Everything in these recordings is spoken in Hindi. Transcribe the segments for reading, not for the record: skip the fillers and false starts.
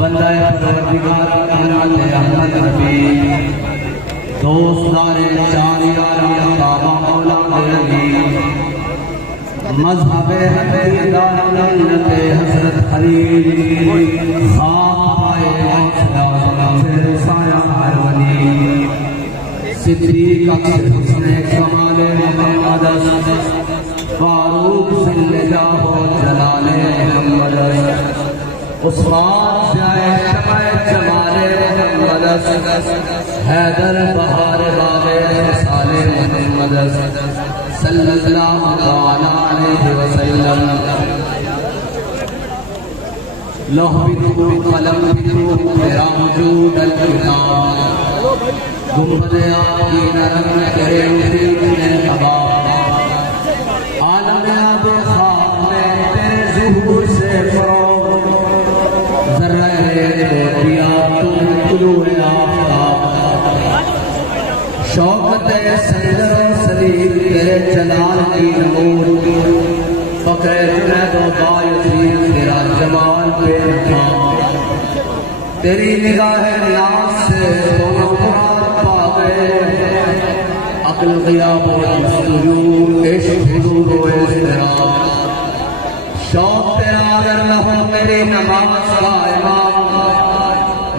बंदाए परवरदिगार अहमद नबी दोस्तारे चारियार बाबा औलाद नबी मज़हबे हक़ीक़त मिल्लत हज़रत अली साहब से साया हरवनी सिद्दीक़ हुस्न कमाल मोहम्मद फारूक सिल्लजा हो जलाले मोहम्मद उस्मान जाए शमाए जमाले मोहम्मद हैदर बहार बाबे साले मोहम्मद सल्लल्लाहु अलैहि वसल्लम लौह बिदू कलम बिदू मेरा वजूद अल-किताब गुंबद आपकी नरम करे उसी ने हवा आलम अब खाक में तेरे ज़ुहूर से फरो शौकत संदर सलीम तेरे जलाल की नूर फक़्र जुनैद बायज़ीद तेरा जमाल बेनहा तेरी निगाह नियाज़ से दोनों मुराद पा गए अक्ल ग़ियाब सुजूद इश्क़ हुज़ूर व इज़्तिराब शौक़ तेरा अगर न हो मेरी नमाज़ का इमाम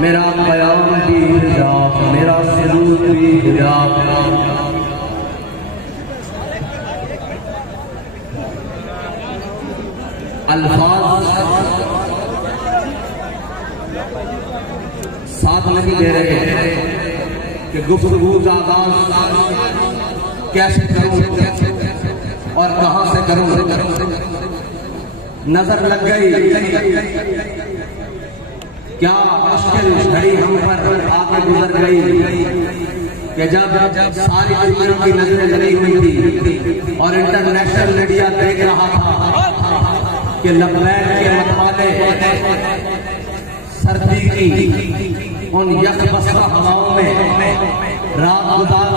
मेरा क़याम भी हिजाब मेरा सुजूद भी हिजाब अल्फाज साथ नहीं दे रहे कि गुफ्तगू का आगाज़ कैसे करूं और कहां से करूं नजर लग गई क्या मुश्किल घड़ी हम पर आके गुजर गई कि जब सारी दुनिया की नजरें लगी हुई थी और इंटरनेशनल मीडिया देख रहा था कि लब्बैक के मतवाले सर्दी की उन यकबस्ता हवाओं में रात गुजार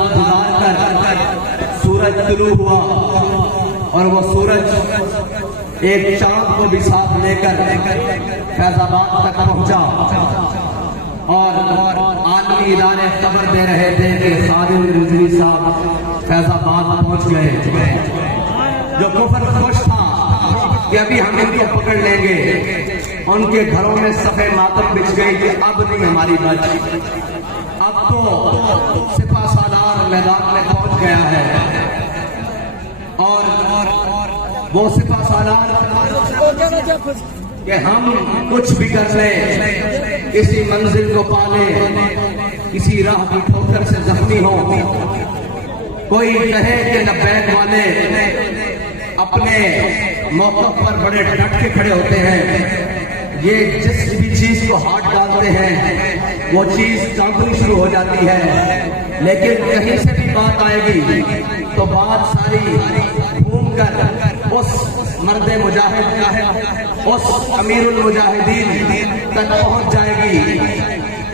कर सूरज तुलू हुआ और वो सूरज एक चांद को भी साथ लेकर फैजाबाद तक पहुंचा और आलमी इदारे खबर दे रहे थे कि खादिम रिजवी साहब फैजाबाद पहुंच गए। जो कुफर खुश था कि अभी हम इनको पकड़ लेंगे, उनके घरों में सफे मातम बिछ गई कि अब नहीं हमारी बच, अब तो सिपा सालार मैदान में पहुंच गया है और वो सिपा सालार कि हम कुछ भी कर ले, किसी मंजिल को पाले, किसी राह की ठोकर से जख्मी हो, कोई कहे कि लब्बैक वाले अपने मौक़िफ़ पर बड़े डट के खड़े होते हैं। ये जिस भी चीज को हाथ डालते हैं वो चीज कांपनी शुरू हो जाती है, लेकिन कहीं से भी बात आएगी तो बात सारी घूम कर उस मर्दे मुजाहिद का है, उस अमीरुल मुजाहिदीन तक पहुंच जाएगी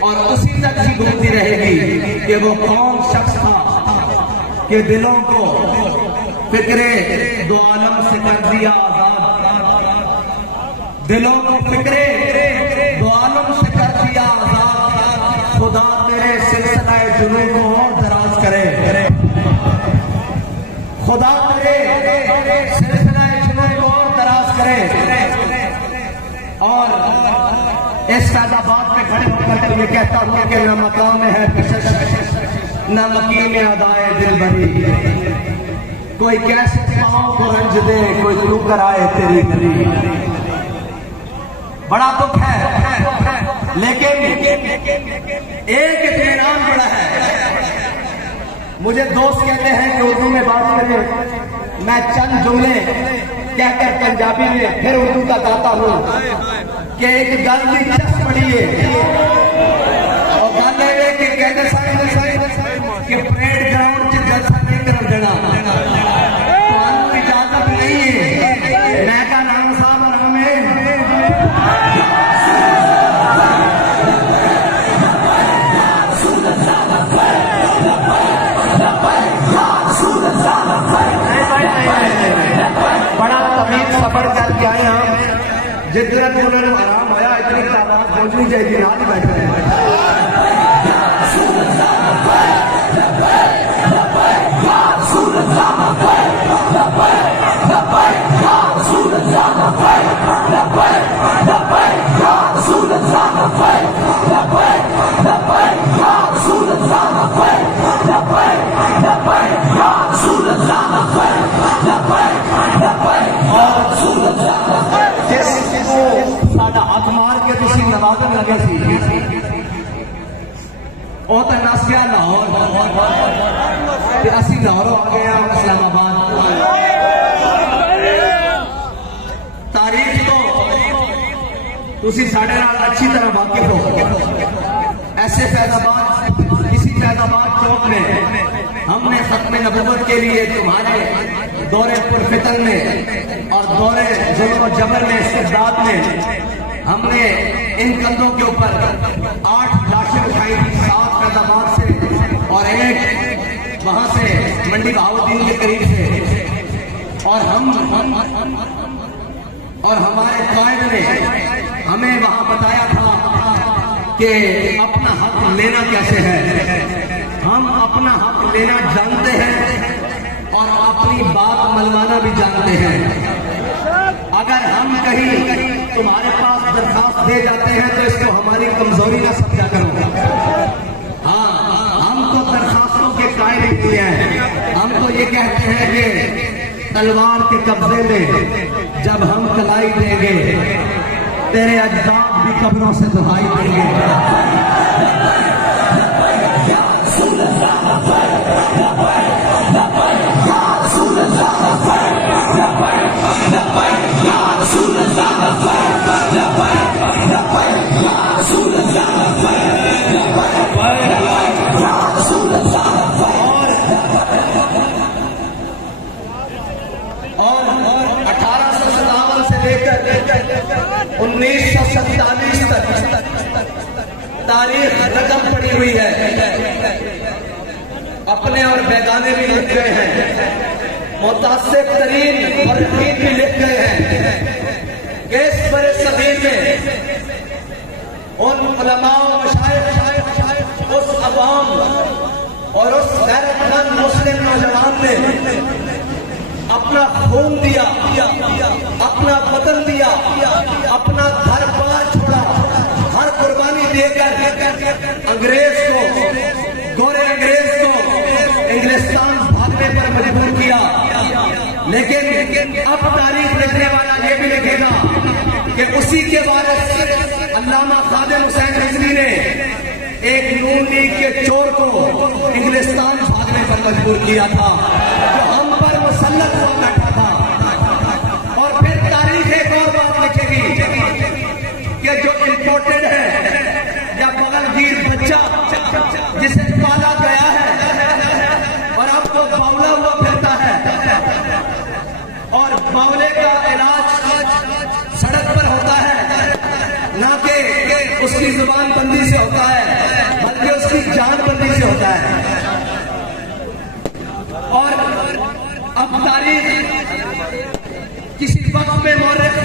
और उसी तक ही घूमती रहेगी कि वो कौन शख्स था कि दिलों को फिक्रे दो आलम से कर दिया आजाद, दिलों को फिक्रे दो आलम से कर दिया आजाद। खुदा तेरे सिलसिला जुनून को और दराज करे, खुदा तेरे सिलसिला जुनून को और दराज करे। और इस फैजाबाद पे खड़े होकर ये कहता हूं कि न मकाम है कशिश न मकीम अदाए दिल भरी। कोई कैसे पाँव को रंज दे, कोई तू कराए तेरी गली। बड़ा दुख है, लेकिन एक इत्मीनान बड़ा है। मुझे दोस्त कहते हैं कि उर्दू में बात करें, मैं चंद जुमले कहकर पंजाबी में फिर उर्दू का गाता हूं कि एक गल की चस पड़ी है और गल है कि कहते कि परेड ग्राउंड च जलसा नहीं कर देना, तो इजाजत नहीं है। मैं का नाम साहब और हमें बड़ा तमीज सफर करके आए हम। जितना उन्होंने आराम आया इतनी तादाद पहुंचनी चाहिए, आज बैठे हैं। हाथ मार के तुम नवाजन लगे सी ਉਹ ਤਾਂ ਨਸ ਗਿਆ ਲਾਹੌਰ ਤੇ ਅਸੀਂ ਲਾਹੌਰੋਂ ਆ ਗਏ ਹਾਂ इस्लामाबाद। तारीख तो तुसी साढ़े नाल अच्छी तरह वाकिफ हो। ऐसे फैजाबाद, इसी फैजाबाद चौक में हमने खत्म नबूवत के लिए तुम्हारे दौरे पुरफितन में और दौरे जुल्म और जबर में, इस्तिबदाद में हमने इन कंधों के ऊपर 8 लाशें उठाई थी, 7 फैजाबाद से और 1 वहां से मंडी बहाउद्दीन के करीब से। और हमारे कायद ने हमें वहां बताया था कि अपना हक लेना कैसे है। हम अपना हक लेना जानते हैं और अपनी बात मनवाना भी जानते हैं। अगर हम कहीं तुम्हारे पास दरखास्त दे जाते हैं तो इसको हमारी कमजोरी ना समझा करो। हाँ, हम तो दरखास्तों के कायल नहीं हैं। हम तो ये कहते हैं कि तलवार के कब्जे में जब हम कलाई देंगे तेरे अजदाद भी कब्रों से दुहाई देंगे। और 1857 से लेकर 1947 तक तारीख रकम पड़ी हुई है। अपने और बेगाने भी लिख गए हैं, मुतासिब तरीन फरकीन भी लिख गए हैं कि इस बड़े सदीर में उन उलमाओ मशाइख, उस अवाम और उस गैरतमंद मुस्लिम नौजवान ने अपना खून दिया, अपना बदन दिया, अपना घर बार छोड़ा, हर कुर्बानी देकर अंग्रेज को, गोरे अंग्रेज को इंग्लिस्तान भागने पर मजबूर किया। लेकिन अब तारीख लिखने वाला ये भी लिखेगा कि उसी के वारिस अल्लामा खादिम हुसैन रिजवी ने एक नून लीग के चोर को इंग्लिस्तान भागने पर मजबूर किया था, जो हम पर मुसल्लत हुआ बैठा था। और फिर तारीख एक और बात लिखेगी कि जो इम्पोर्टेड है या बगलगीर बच्चा जिसे पाला गया है और अब वो बावला हुआ फिरता है और बावले का इलाज सड़क पर होता है, ना कि उसकी जुबान बंदी से होता है, बल्कि उसकी जान बंदी से होता है। और अब तारीख किसी वक्त में मौरख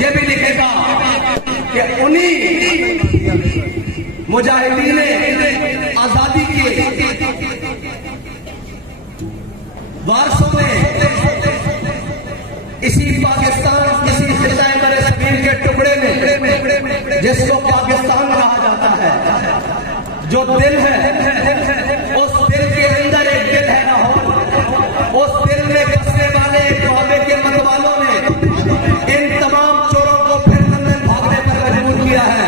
ये भी लिखेगा कि उन्हीं मुजाहिदीन आजादी के वारसों ने इसी पाकिस्तान, इसी खिताए बरसगीर के टुकड़े में जिसको पाकिस्तान कहा जाता है, जो दिल है, उस दिल के अंदर एक दिल है ना हो, उस दिल में बसने वाले कौमे के मतवालों ने इन तमाम चोरों को फिर लंदन भागने पर मजबूर किया है।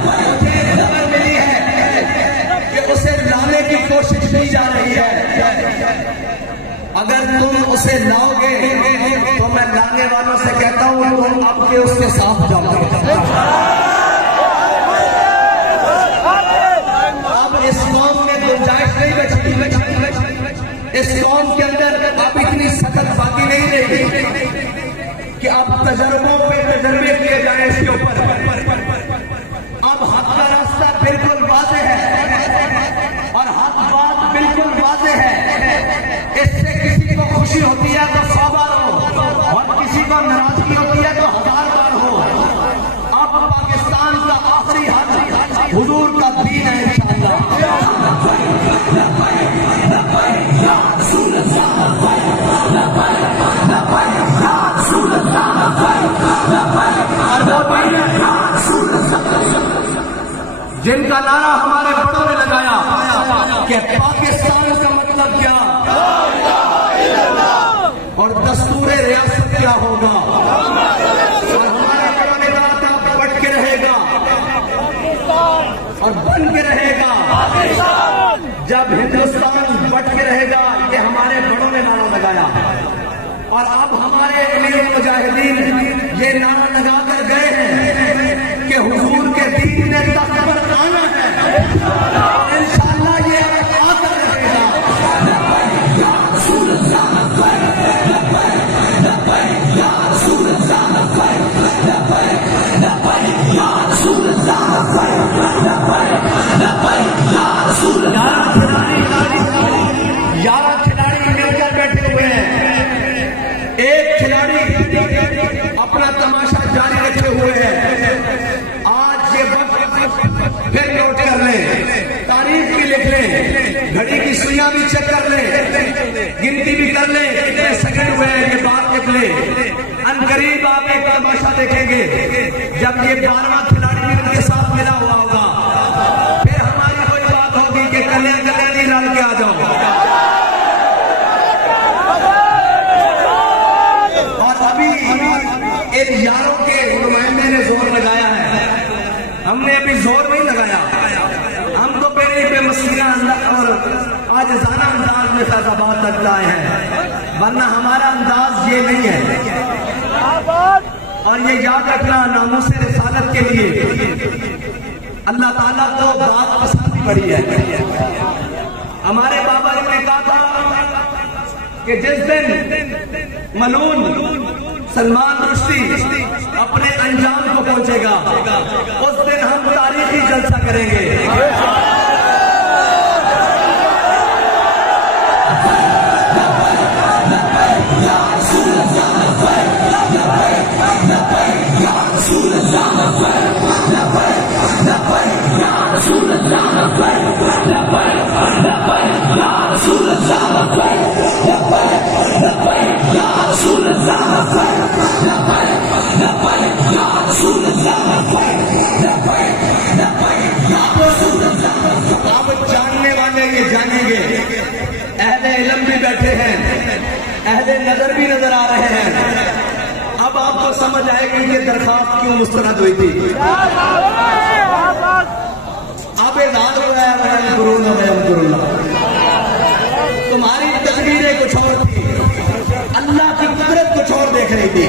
मुझे खबर मिली है कि उसे लाने की कोशिश की जा रही है। अगर तुम उसे लाओगे तो मैं लाने वालों से कहता हूं तुम अब के उसके साथ जाओगे। अब इस कौम में गुंजाइश नहीं बची, इस कौम के अंदर अब इतनी सख्त बाकी नहीं रही कि अब तजर्बों पे तजर्बे किए जाए इसके ऊपर। अब हक का रास्ता बिल्कुल वाज़ेह है और हक बात बिल्कुल वाज़ेह है। इससे किसी को खुशी होती है तो 100 बार हो और किसी को नाराजगी होती है तो 1000 बार हो। अब पाकिस्तान का आखिरी हक हुजूर का दीन है इंशाअल्लाह। जिनका नारा हमारे बड़ों ने लगाया कि पाकिस्तान का मतलब क्या और दस्तूर रियासत क्या होगा, और हमारे बड़ों ने कहा था बढ़ के रहेगा और बन के रहेगा। जब हिंदुस्तान बढ़ के रहेगा, ये हमारे बड़ों ने नारा लगाया। और अब हमारे अमीर मुजाहिदीन ये नारा लगा कर गए हैं कि हुजूर के दीन ने तख्त पर आना है। इंशाअल्लाह ये आकर रहेगा। यारा खिलाड़ी मिलकर बैठे हुए हैं। एक खिलाड़ी अपना तमाशा जारी रखे हुए हैं। आज ये वक्त फिर नोट कर लें, तारीख भी लिख लें, घड़ी की सुइयां भी चेक कर लें, गिनती भी कर लें कितने सेकंड हुए हैं, ये बात लिख लें। अनकरीब आप एक तमाशा देखेंगे जब ये 12वां खिलाड़ी भी उनके साथ मिला हुआ होगा। फिर हमारी कोई बात होगी कि कल्याण कल्याणी रल के आ जाओ। इन यारों के नुमाइंदे ने जोर लगाया है, हमने अभी जोर नहीं लगाया। हम तो पहले बेमसीना और आजिज़ाना अंदाज में फैज़ाबाद तक लाए हैं, वरना हमारा अंदाज ये नहीं है। और ये याद रखना, नामूस रिसालत के लिए अल्लाह ताला को बात पसंद पड़ी है। हमारे बाबा जी ने कहा था कि जिस दिन मलून सलमान रुश्दी अपने अंजाम को पहुंचेगा, उस दिन हम तारीखी जलसा करेंगे। अब जानने वाले ये जानेंगे, अहले इल्म भी बैठे हैं, अहले नजर भी नजर आ रहे हैं। अब आपको समझ आएगी ये दरखास्त क्यों मुस्तरद हुई थी। अब तुम्हारी तस्वीरें कुछ और थी, अल्लाह की कुदरत कुछ और देख रही थी,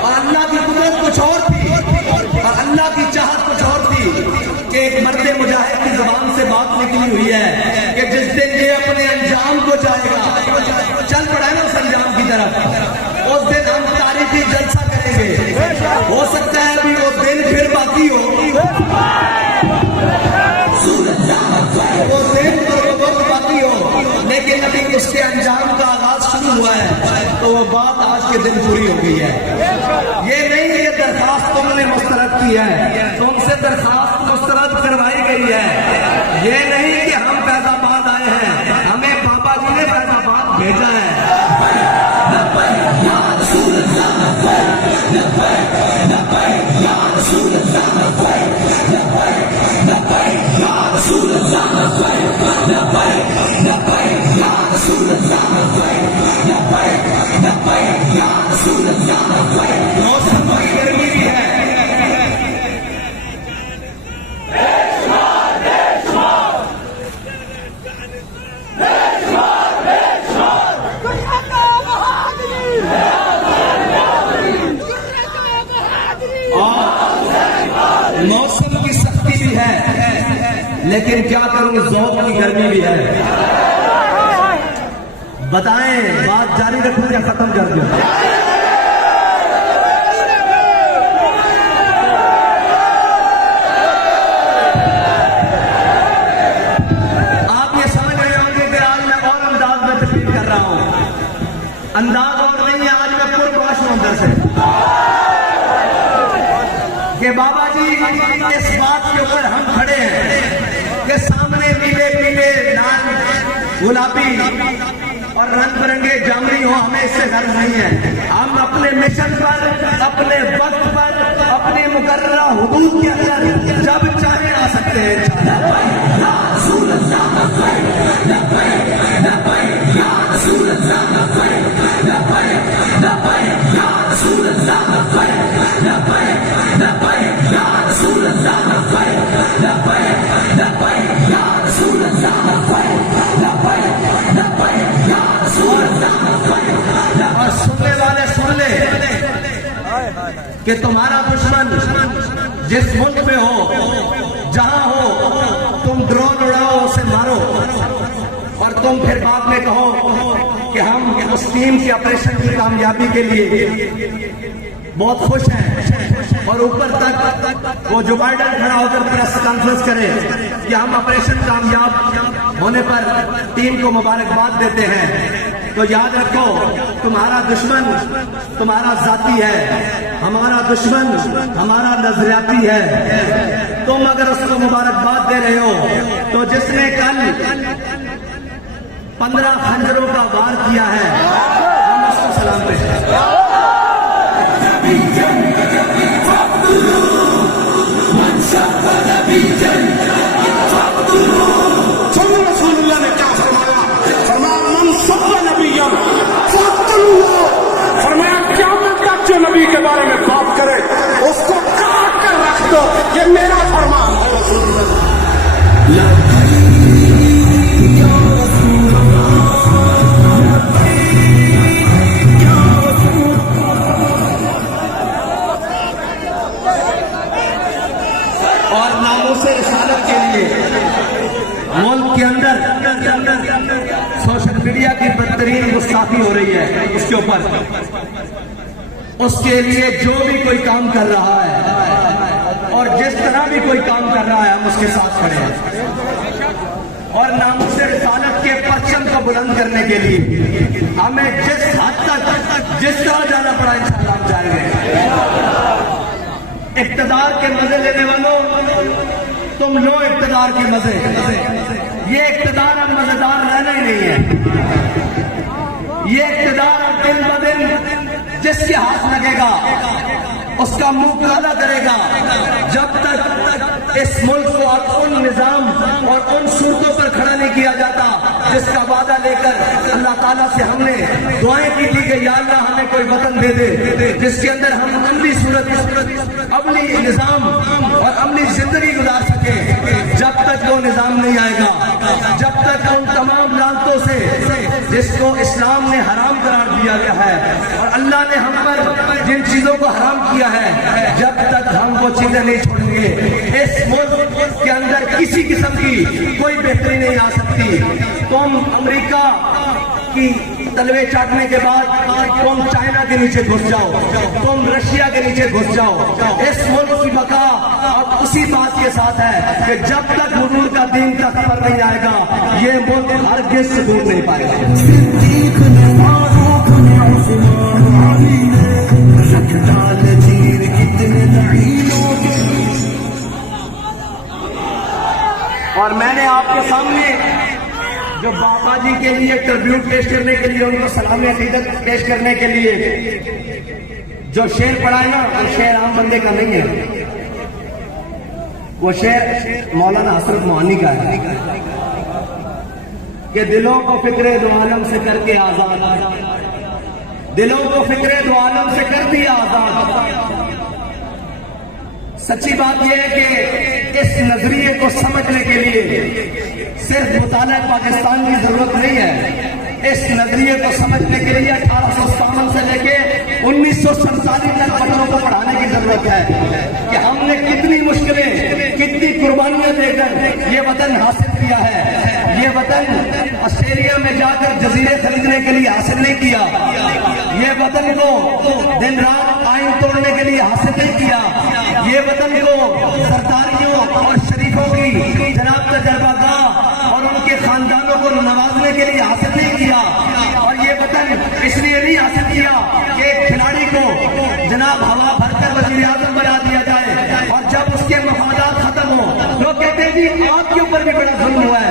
और अल्लाह की कुदरत कुछ और थी, और अल्लाह की चाहत कुछ और थी कि एक मर्दे मुजाहिद की जुबान से बात निकली हुई है कि जिस दिन ये अपने अंजाम को जाएगा, चल पड़ा है ना उस अंजाम की तरफ, उस दिन हम तारीखी जलसा करेंगे। हो सकता है अभी वो दिन फिर बाकी हो, वो दिन और वो वक्त बाकी हो, उसके अंजाम का आगाज शुरू हुआ है, तो वो बात आज के दिन पूरी हो गई है। ये नहीं कि ये दरखास्त तुमने मुस्तरद की है, तुमसे दरखास्त मुस्तरद करवाई गई है। ये नहीं कि हम फैजाबाद आए हैं, हमें बाबा जी ने फैजाबाद भेजा है। मौसम की गर्मी भी है। मौसम की सख्ती भी है, लेकिन क्या करूं, ज़ौक़ की गर्मी भी है। बताएं, बात जारी रखूं या खत्म कर दूं? आप ये समझ रहे होंगे कि आज मैं और अंदाज में तकलीफ कर रहा हूं। अंदाज और नहीं है, आज मैं पुरबाश हूं अंदर से कि बाबा जी इस बात के ऊपर हम खड़े हैं कि सामने पीले पीले लाल गुलाबी और रंग बिरंगे जामनी हो, हमें इससे गर्व नहीं है। हम अपने मिशन पर, अपने वक्त पर, अपने मुकर्ररा हुदूद के अंदर जब चाहे आ सकते हैं। और सुनने वाले सुन ले कि तुम्हारा दुश्मन जिस मुल्क में हो, जहां हो, तुम ड्रोन उड़ाओ, उसे मारो, और तुम फिर बाद में कहो कि हम उस टीम के ऑपरेशन की कामयाबी के लिए बहुत खुश हैं, और ऊपर तक वो जो बाइडन खड़ा होकर प्रेस कॉन्फ्रेंस करे कि हम ऑपरेशन कामयाब होने पर टीम को मुबारकबाद देते हैं। तो याद रखो, तुम्हारा दुश्मन तुम्हारा जाती है, हमारा दुश्मन हमारा नजरियाती है। तुम अगर उसको मुबारकबाद दे रहे हो, तो जिसने कल 15 खंजरों का वार किया है, हम उसको सलाम पेश करें। रसूलुल्लाह ने क्या फरमाया? फरमाया क़यामत तक जो नबी के बारे में बात करे उसको काट कर रख दो, ये मेरा फरमान है। और नामों-ए रिसालत के लिए मुल्क के अंदर सोशल मीडिया की बदतरीन गुस्ताखी हो रही है, उसके ऊपर, उसके लिए जो भी कोई काम कर रहा है और जिस तरह भी कोई काम कर रहा है, हम उसके साथ खड़े हैं। और नामों-ए रिसालत के परचम को बुलंद करने के लिए हमें जिस हद तक जिस तरह जाना पड़ा, इंशाअल्लाह हम जाएंगे। इक़्तिदार के मजे लेने वालों, तुम लो इक़्तिदार के मजे। ये इक़्तिदार अब मजेदार रहना ही नहीं है। ये इक़्तिदार अब दिन ब दिन जिसके हाथ लगेगा उसका मुंह काला करेगा। जब तक इस मुल्क को अब उन निजाम और उन सूरतों पर खड़ा नहीं किया जाता जिसका वादा लेकर अल्लाह ताला से हमने दुआएं की थी कि या अल्लाह हमें कोई वतन दे दे जिसके अंदर हम अमली सूरत, अमली निजाम और अमली जिंदगी गुजार सके। जब तक वो निजाम नहीं आएगा, जब तक उन तमाम लानतों से जिसको इस्लाम ने हराम करार दिया गया है और अल्लाह ने हम पर जिन चीजों को हराम किया है, जब तक हम वो चीजें नहीं छोड़ेंगे, इस मुल्क के अंदर किसी किस्म की कोई बेहतरी नहीं आ सकती। तुम अमेरिका कि तलवे चाटने के बाद तुम चाइना के नीचे घुस जाओ, तुम रशिया के नीचे घुस जाओ। इस मुल्क की बका अब उसी बात के साथ है कि जब तक हुजूर का दीन तख्त पर नहीं आएगा, ये मुल्क हरगिज़ से दूर नहीं पाएगा। और मैंने आपके सामने जो बाबा जी के लिए ट्रिब्यूट पेश करने के लिए, उनको सलाम अकीदत पेश करने के लिए जो शेर पढ़ा है ना, वो शेर आम बंदे का नहीं है। वो शेर मौलाना हसरत मोहानी का है कि दिलों को फिक्रे दो आलम से करके आजाद, दिलों को फिक्रे दो आलम से कर दिया आजाद। सच्ची बात यह है कि इस नजरिए को समझने के लिए सिर्फ मुताला पाकिस्तान की जरूरत नहीं है। इस नजरिए को समझने के लिए 1857 से लेके 1947 तक बच्चों को पढ़ाने की जरूरत है कि हमने कितनी मुश्किलें, कितनी कुर्बानियां देकर ये वतन हासिल किया है। ये वतन ऑस्ट्रेलिया में जाकर जजीरे खरीदने के लिए हासिल नहीं किया। ये वतन को दिन रात आइन तोड़ने के लिए हासिल नहीं किया। ये वतन को सरदारियों और शरीफों की जनाब तजर्बागाह और उनके खानदानों को नवाजने के लिए हासिल नहीं किया। और ये वतन इसलिए नहीं हासिल किया कि एक खिलाड़ी को जनाब हवा भरकर वजीर आजम बना दिया जाए और जब उसके मफादात खत्म हो लोग कहते हैं जी आपके ऊपर भी बड़ा जुल्म हुआ है,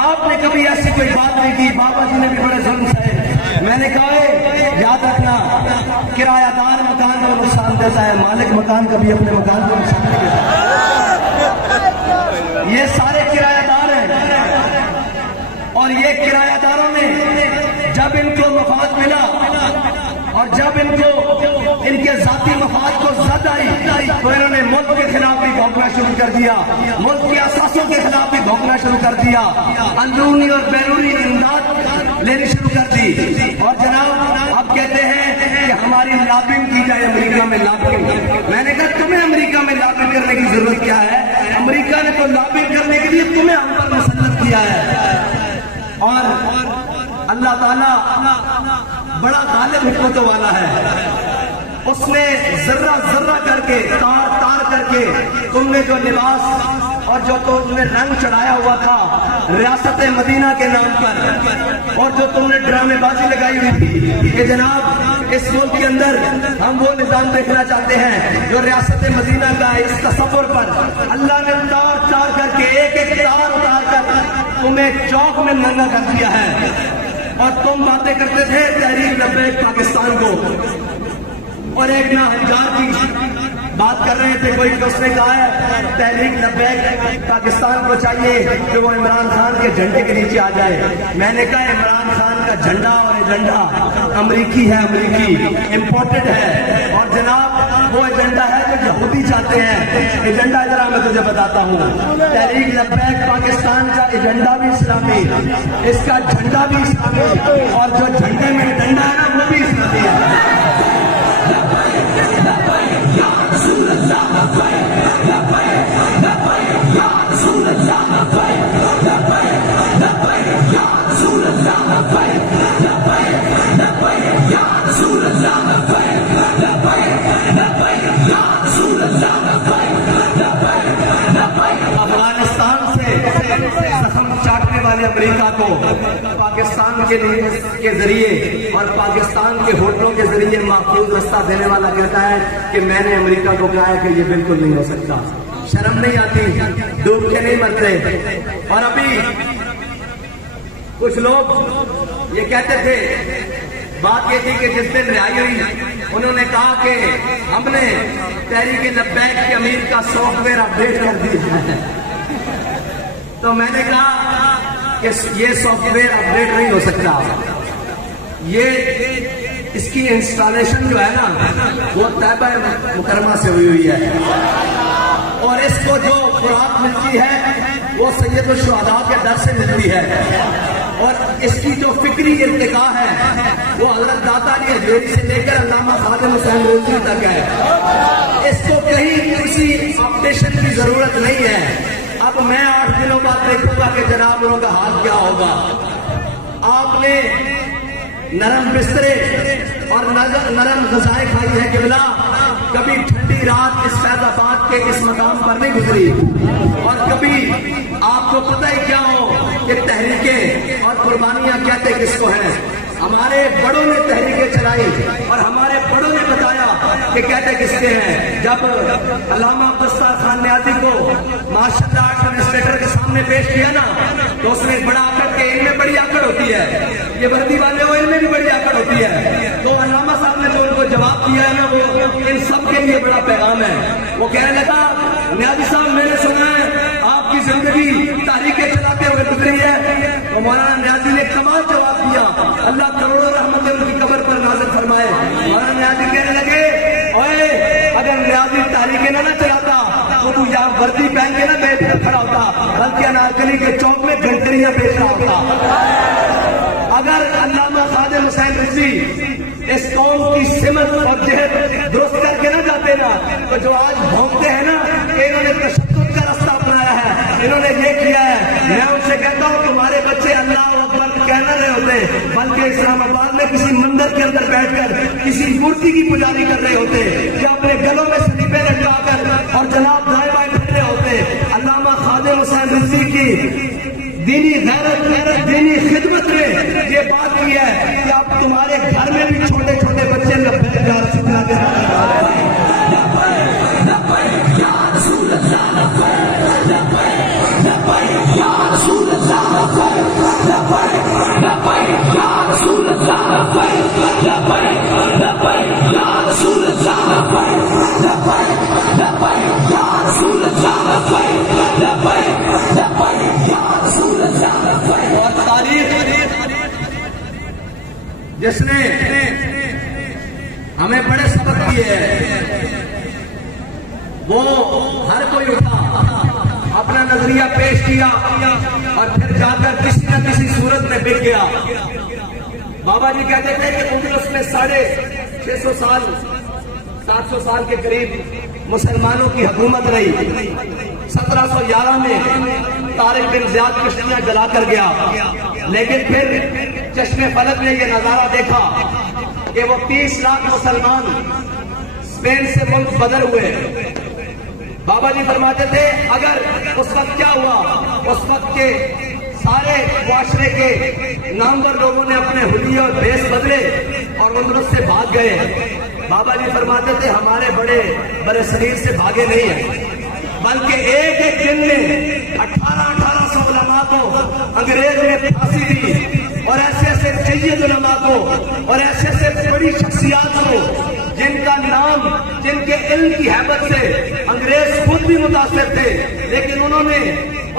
आपने कभी ऐसी कोई बात नहीं की, बाबा जी ने भी बड़े जुल्म सहे। मैंने कहा है याद रखना, किरायादार मकान को नुकसान देता है, मालिक मकान कभी अपने मकान को नुकसान नहीं देता। ये सारे किरायादार हैं और ये किरायादारों ने जब इनको मफाद मिला और जब इनको इनके जाती मफाद को जद आई तो इन्होंने मुल्क के खिलाफ भी भौंकना शुरू कर दिया, मुल्क के असासों के खिलाफ भी भौंकना शुरू कर दिया, अंदरूनी और बैरूनी इमदाद लेनी शुरू कर दी। और जनाब अब कहते हैं कि हमारी लॉबिंग की जाए अमेरिका में लॉबिंग। मैंने कहा तुम्हें अमेरिका में लॉबिंग करने की जरूरत क्या है? अमेरिका ने तो लॉबिंग करने के लिए तुम्हें हम पर मुसल्लत किया है। और अल्लाह ताला बड़ा गालिब हिकमतों वाला है, उसने जर्रा जर्रा करके तार तार करके तुमने जो लिबास और जो तुमने रंग चढ़ाया हुआ था रियासत मदीना के नाम पर और जो तुमने ड्रामेबाजी लगाई हुई थी कि जनाब इस मुल्क के अंदर हम वो निजाम देखना चाहते हैं जो रियासत मदीना का है, इस तसव्वुर पर अल्लाह ने तार तार करके एक एक तार उतार कर तुम्हें चौक में नंगा कर दिया है। और तुम बातें करते थे तहरीक लब्बैक पाकिस्तान को, और एक ना हजार की बात कर रहे थे कोई, उसने कहा है तहरीक लब्बैक पाकिस्तान को चाहिए कि वो इमरान खान के झंडे के नीचे आ जाए। मैंने कहा इमरान खान का झंडा और एजेंडा अमरीकी है, अमरीकी इम्पोर्टेड है। और जनाब वो एजेंडा है जो यहूदी चाहते हैं। एजेंडा जरा मैं तुझे बताता हूँ, तहरीक लब्बैक पाकिस्तान का एजेंडा भी इस्लामी, इसका झंडा भी इस्लामी, और जो झंडे में डंडा है ना वो भी इस्लामी है। अफगानिस्तान से जख्म चाटने वाले अमेरिका को पाकिस्तान के जरिए और पाकिस्तान के होटलों के जरिए महफूज रास्ता देने वाला कहता है कि मैंने अमेरिका को कहा है कि ये बिल्कुल नहीं हो सकता। शर्म नहीं आती? डूब के नहीं मरते। और अभी कुछ लोग ये कहते थे, बात ये थी कि जिस दिन रिहाई हुई उन्होंने कहा कि हमने तहरीक लब्बैक के अमीर का सॉफ्टवेयर अपडेट कर दिया है। तो मैंने कहा कि ये सॉफ्टवेयर अपडेट नहीं हो सकता, ये इसकी इंस्टॉलेशन जो है ना वो तैबा मुकरमा से हुई है, और इसको जो खुराक मिलती है वो सैयद शुहदा के दर से मिलती है, और इसकी जो फिक्री इर्तिका है वो हज़रत दाता अली हजवेरी से लेकर अल्लामा खादिम हुसैन रोज़ी तक है। इसको कहीं किसी अपडेशन की जरूरत नहीं है। अब मैं 8 दिनों बाद देखूंगा कि जनाब लोगों का हाल क्या होगा। आपने नरम बिस्तरे और नरम ग़िज़ाएं खाई है क़िबला। कभी ठंडी रात इस फैज़ाबाद के इस मकाम पर नहीं गुजरी। और कभी आपको पता ही क्या हो कि तहरीकें और कुर्बानियां कहते किसको हैं। हमारे बड़ों ने तहरीकें चलाई और हमारे बड़ों ने बताया कि कहते किसके हैं। जब अल्लामा दस्तार खान न्याज़ी को माशाअल्लाह एडमिनिस्ट्रेटर के सामने पेश किया ना, तो उसने बड़ा आकड़ के इनमें बड़ी आकड़ होती है, ये वर्दी वाले हो इनमें भी बड़ी आकड़ होती है। तो अल्लामा साहब ने जो उनको जवाब दिया है ना, वो इन सब के लिए बड़ा पैगाम है। वो कहने लगा, न्याज़ी साहब मैंने सुना है आपकी जिंदगी तारीखें चलाते हुए गुजरी है। तो मौलाना न्याज़ी ने कमाल जवाब दिया, अल्लाह करोड़ों रहमतें उनकी कब्र पर नाज़िल फरमाए। मौलाना न्याज़ी कहने लगे, ओए अगर न्याज़ी तारीखें ना चलाता तो तू यहाँ वर्दी पहन के ना बैठ कर खड़ा होता, बल्कि अनारकली के चौक में घंटरियां बेच रहा होता। अगर अल्लामा खादिम हुसैन रिजवी इस कौम की सिमत और जहद दुरुस्त करके ना जाते ना, तो जो आज भौंकते हैं ना कि इन्होंने तशद्दुद का रास्ता अपनाया है, इन्होंने ये किया है, मैं उनसे कहता हूँ तुम्हारे बच्चे अल्लाह अकबर कह न रहे होते, बल्कि इस्लामाबाद में किसी मंदिर के अंदर बैठकर किसी मूर्ति की पुजारी कर रहे होते, या अपने गलों में सलीबे लटकाकर और जनाब दाएं बाएं फिर रहे होते। अल्लामा खादिम हुसैन रिजवी की दीनी गैरत दीनी खिदमत में ये बात की है कि अब तुम्हारे घर में भी छोटे छोटे बच्चे और तारीख जिसने हमें बड़े सबक दिए हैं, वो हर कोई उठा अपना नजरिया पेश किया और फिर जाकर किसी न किसी सूरत में बिक गया। बाबा जी कहते थे कि उंगलस में 650 साल 700 साल के करीब मुसलमानों की हुकूमत रही। 1711 में तारिक बिन ज़ियाद कश्तियां जलाकर गया, लेकिन फिर चश्मे फलक ने यह नजारा देखा कि वो 30 लाख मुसलमान स्पेन से मुल्क बदर हुए। बाबा जी फरमाते थे अगर उस वक्त क्या हुआ, उस वक्त के सारे मुआशरे के नामवर लोगों ने अपने हुलिये और भेष बदले और उंदरुस से भाग गए। बाबा जी फरमाते थे हमारे बड़े शरीर से भागे नहीं है, बल्कि एक एक दिन में 1800 उलमा को अंग्रेज ने फांसी दी और ऐसे ऐसे सैयद उलमा को और ऐसे ऐसे बड़ी शख्सियात को जिनका नाम जिनके इल्म की हैबत से अंग्रेज खुद भी मुतासिर थे, लेकिन उन्होंने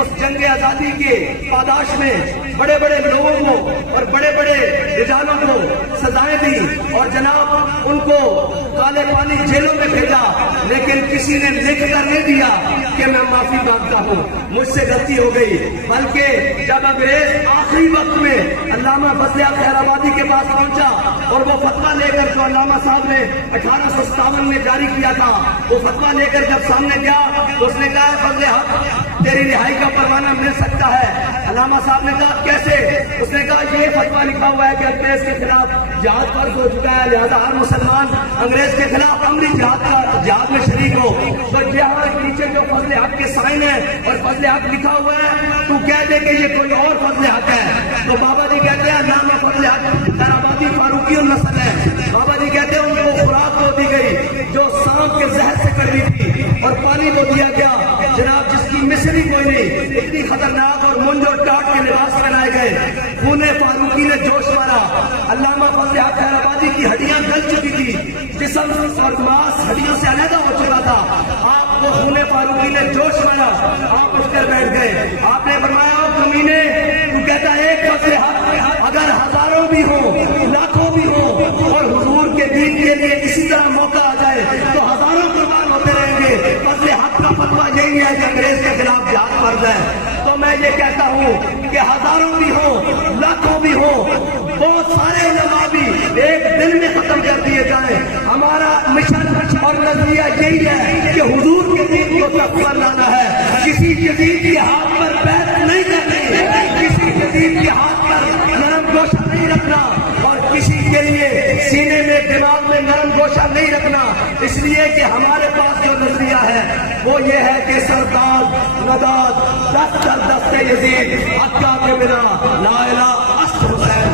उस जंग आजादी के पादाश में बड़े बड़े लोगों को और बड़े बड़े रिजालों को सजाएं दी और जनाब उनको काले पानी जेलों में भेजा, लेकिन किसी ने लिख कर नहीं दिया कि मैं माफी मांगता हूँ, मुझसे गलती हो गई। बल्कि जब अंग्रेज आखिरी वक्त में अल्लामा फजल हक खैराबादी के पास पहुंचा और वो फतवा लेकर जो अल्लामा साहब ने 1857 में जारी किया था, वो फतवा लेकर जब सामने गया तो उसने कहा फजल हक तेरी रिहाई का परवाना मिल सकता है। अल्लामा साहब ने कहा कैसे? उसने कहा ये फतवा लिखा हुआ है कि अंग्रेज के खिलाफ जिहाद फर्ज हो चुका है, लिहाजा हर मुसलमान अंग्रेज के खिलाफ अमली जिहाद में शरीक हो। तो यहाँ नीचे जो फजल हक के साइन है और फजल हक लिखा हुआ है, तू कह दे कि ये कोई और फजल हक है। तो बाबा जी कहते हैं अल्लामा फजल हक खैराबादी फारूकी नस्ल है। बाबा जी कहते हैं उनको खुराक को दी गई जो सांप के जहर से कड़वी थी और पानी को दिया गया जनाब जिसकी मिसरी कोई नहीं, इतनी खतरनाक और मुंज और टाट के लिबास पहनाए गए। खूने फारूकी ने जोश मारा। अल्लामा फजल हक खैराबादी की हड्डियां गल चुकी थी, जिस्म और मांस हड्डियों से अलग हो चुका था। आपको खूने फारूकी ने जोश मारा, आप उठकर बैठ गए। आपने फरमाया कमीने, तू कहता है एक फजल हक अगर हजारों भी हो लाखों भी हो और हुजूर के दीन के लिए इसी तरह मौका आ जाए तो हजारों कुर्बान होते रहेंगे। फजल हक का फतवा यही है कि अंग्रेज के खिलाफ जिहाद फर्ज है। तो मैं ये कहता हूँ कि हजारों भी हो लाखों भी हो, बहुत सारे उलमा भी एक दिन में खत्म कर दिए जाए। हमारा मिशन और नजरिया यही है कि हुजूर के दीन को तकबर लाना है। किसी जदीद के हाथ पर बैठ नहीं करनी, किसी जदीद के हाथ पर नरम गोश रखना और किसी के लिए सीने में दिमाग में नरम गोशा नहीं रखना, इसलिए कि हमारे पास जो नजरिया है वो ये है कि सरदार नदाद दस्तर दस्ते यजीद हक्का के बिना ला इलाहा अस्त हुसैन,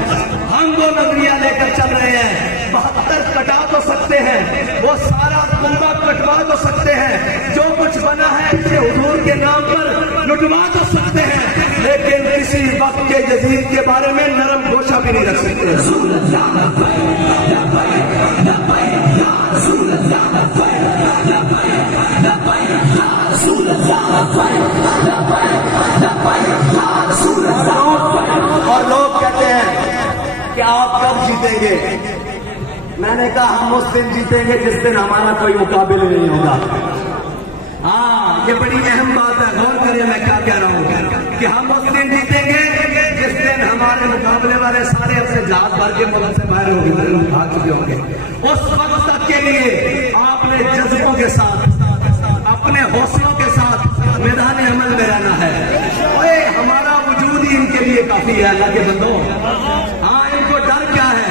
हम वो नजरिया लेकर चल रहे हैं। 72 कटा तो सकते हैं, वो सारा कुंबा कटवा तो सकते हैं, जो कुछ बना है इसे हुजूर के नाम पर लुटवा तो सकते हैं, लेकिन किसी वक्त के यजीद के बारे में नरम गोशा भी नहीं रख सकते। और लोग कहते हैं कि आप कब जीतेंगे? मैंने कहा हम उस दिन जीतेंगे जिस दिन हमारा कोई मुकाबले नहीं होगा। हाँ, ये बड़ी अहम बात है, गौर करिए मैं क्या कह रहा हूँ कि हम उस दिन जीतेंगे जिस दिन हमारे मुकाबले वाले सारे अपने जात भर के मुल्क से बाहर होंगे, भाग चुके होंगे। उस वक्त तक के लिए आपने जज्बों के साथ, अपने हौसलों के साथ मैदान अमल में रहना है। ओए हमारा वजूद ही इनके लिए काफी है अल्लाह के बंदों। हाँ, इनको डर क्या है?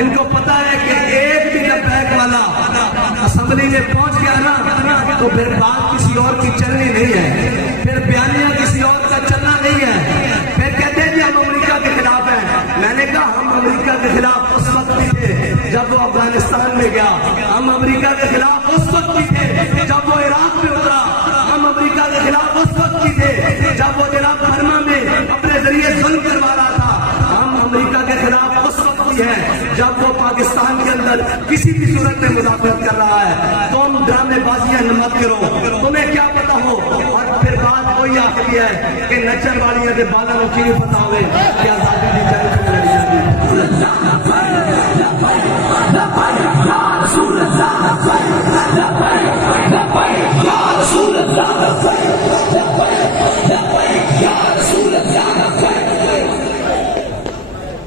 इनको पता है कि एक भी लब्बैक वाला असेंबली में पहुंच गया ना तो फिर बात किसी और की चलनी नहीं है, फिर बयानिया किसी और का चलना नहीं है। फिर कहते हैं कि हम अमेरिका के खिलाफ हैं। मैंने कहा हम अमेरिका के खिलाफ उस वक्त भी थे जब वो अफगानिस्तान में गया, हम अमेरिका के खिलाफ उस वक्त भी थे जब वो इराक में उतरा, हम अमेरिका के खिलाफ उस वक्त भी थे जब वो जनाब बर्मा में अपने जरिए जुल्म करवा रहा था, हम अमेरिका के खिलाफ उस वक्त भी हैं जब वो पाकिस्तान के अंदर किसी भी सूरत में मुदाफरत कर रहा है। तुम ड्रामेबाजियां मत करो, तुम्हें क्या पता हो। और फिर बात वही आखिरी है कि नचन वालियां के बालों में की पता हो कि आजादी दी जाए।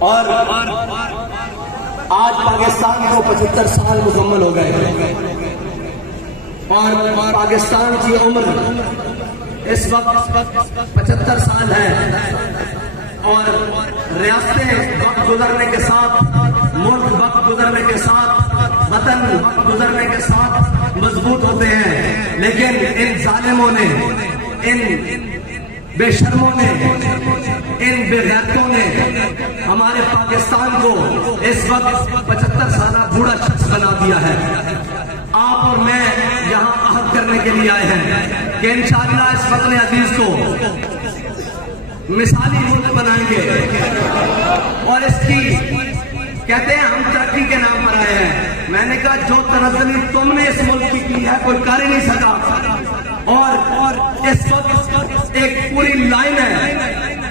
और आज पाकिस्तान को 75 साल मुकम्मल हो गए और पाकिस्तान की उम्र इस वक्त 75 साल है और रियासतें वक्त गुजरने के साथ, मुल्क वक्त गुजरने के साथ, वतन वक्त गुजरने के साथ मजबूत होते हैं। लेकिन इन जालिमों ने, इन बेशर्मों ने, इन बेगैरतों ने हमारे पाकिस्तान को इस वक्त 75 साल बूढ़ा शख्स बना दिया है। आप और मैं यहाँ अहद करने के लिए आए हैं कि इंशाअल्लाह इस वतन अजीज को मिसाली मुल्क बनाएंगे और इसकी कहते हैं हम तरक्की के नाम पर आए हैं। मैंने कहा जो तनज़्ज़ुली तुमने इस मुल्क की की है कोई कर ही नहीं सका। और इस वक्त एक पूरी लाइन है,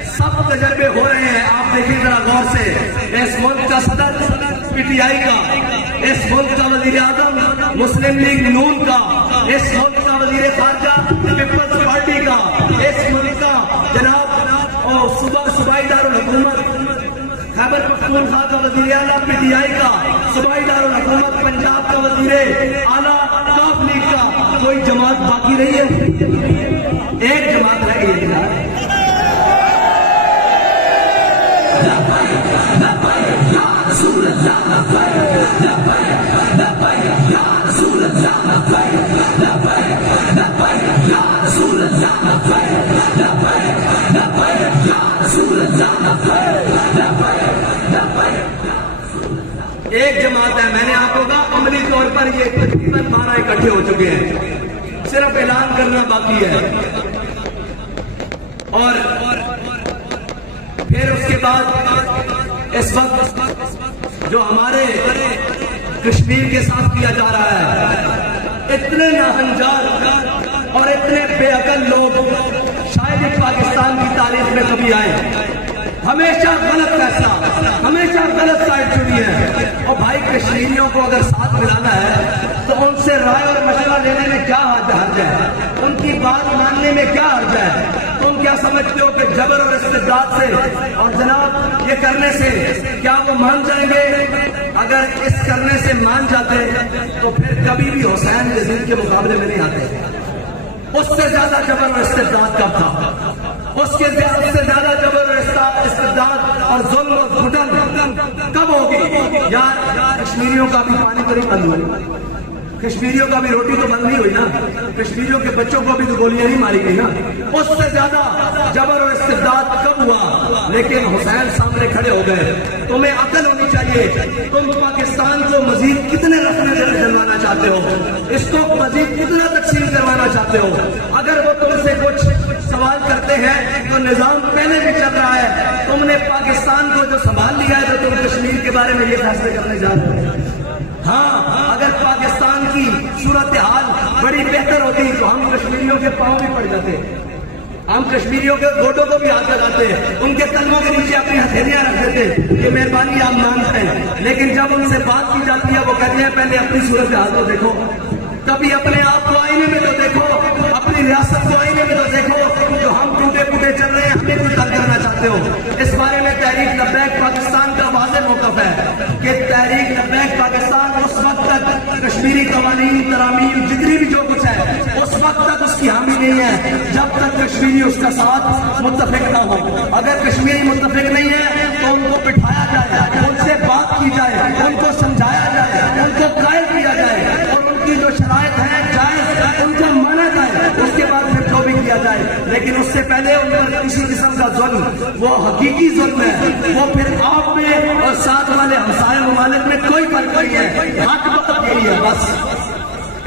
सब तजर्बे हो रहे हैं। आप देखिए जरा गौर से, इस मुल्क का सदर पीटीआई का, इस मुल्क का वजीर आजम मुस्लिम लीग नून का, इस मुल्क का वजीर खारजा पीपल्स पार्टी का, इस मुल्क का जनाब सूबाई दारुल हुकूमत खैबर पख्तूनख्वा का वजीर आला पीटीआई का, सूबाई दारुल हुकूमत पंजाब का वजीर आला काफ लीग का। कोई जमात बाकी रही है? एक जमात रह गई है। एक जमात है। मैंने आपको कहा अमली तौर पर ये तकरीबन 12 इकट्ठे हो चुके हैं, सिर्फ ऐलान करना बाकी है। और फिर उसके बाद इस वक्त जो हमारे कश्मीर के साथ किया जा रहा है, इतने नाहंजार और इतने बेअकल लोग शायद ही पाकिस्तान की तारीख में कभी आए। हमेशा गलत फैसला, हमेशा गलत साइड चुनी है। और भाई कश्मीरियों को अगर साथ मिलाना है तो उनसे राय और मशवरा लेने में क्या हर्ज है, उनकी बात मानने में क्या हर्ज है। तुम क्या समझते हो कि जबर और इस्तिबदाद से और जनाब ये करने से क्या वो मान जाएंगे? अगर इस करने से मान जाते तो फिर कभी भी हुसैन यजीद के मुकाबले में नहीं आते। उससे ज्यादा जबर और इस्तिबदाद कब था? उससे ज्यादा जबर और इस्तिबदाद और जुल्म और घुटन कब होगी? यार कश्मीरियों का भी पानी तो नहीं बंद हुआ, कश्मीरियों का भी रोटी तो बंद नहीं हुई ना, कश्मीरियों के बच्चों को भी तो गोलियां नहीं मारी गई ना। उससे ज्यादा जबर और इस्तिबदाद कब हुआ? लेकिन हुसैन सामने खड़े हो गए। तुम्हें अकल होनी चाहिए, तुम पाकिस्तान को मजीद कितने रखने दिलवाना चाहते हो, इसको मजीद कितना तकसीम करवाना चाहते हो? अगर वो तुमसे कुछ सवाल करते हैं तो निजाम पहले भी चल रहा है, तुमने पाकिस्तान को जो संभाल लिया है तो तुम कश्मीर के बारे में ये फैसले करने जा रहे हो। हाँ, अगर पाकिस्तान की सूरत हाल बड़ी बेहतर होती तो हम कश्मीरियों के पांव भी पड़ जाते, हम कश्मीरियों के गोटों को भी हाथ लगाते, उनके कदमों के नीचे अपनी हथेलियां रख देते कि मेहरबानी आप मानते हैं। लेकिन जब उनसे बात की जाती है वो कहते हैं पहले अपनी सूरत हाल को देखो, कभी अपने आप को आईने में तो देखो, अपनी रियासत को आईने में तो देखो, जो हम टूटे फूटे चल रहे हैं हमें भी तंग करना चाहते हो। इस बारे में तहरीक लब्बैक पाकिस्तान का वाज़ेह मौक़िफ़ है कि तहरीक लब्बैक पाकिस्तान उस वक्त तक कश्मीरी कवानीन तरामीम जितनी भी जो कुछ है उस वक्त तक उसकी हामी नहीं है जब तक कश्मीरी उसका साथ मुत्तफिक ना हो। अगर कश्मीरी मुत्तफिक नहीं है तो उनको बिठाया जाए, उनसे बात की जाए, उनको समझाया जाए, उनको कायल किया जाए और उनकी जो शराइत है जायज उनको माना जाए, उसके बाद फिर जो भी किया जाए। लेकिन उससे पहले उन पर किसी किस्म का जुल्म, वो हकीकी जुल्म है, वो फिर आप में और साथ वाले हमसाये ममालिक में कोई फर्क नहीं है, हक वक्त यही है बस।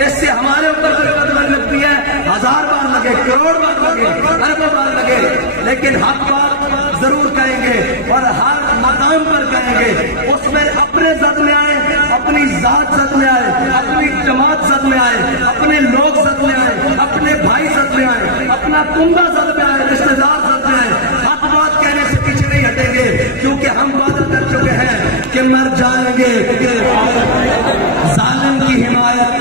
इससे हमारे ऊपर जो कदम लगती है 1000 बार लगे, करोड़ बार लगे, अरबों बार लगे, लेकिन हक बात जरूर कहेंगे और हर मकाम पर कहेंगे। उसमें अपने जद में आए, अपनी जात जद में आए, अपनी जमात जद में आए, अपने लोग जद में आए, अपने भाई जद में आए, अपना कुंबा जद में आए, रिश्तेदार जद में आए, हक बात कहने से पीछे नहीं हटेंगे, क्योंकि हम वादा कर चुके हैं कि मर जाएंगे, जालिम की हिमायत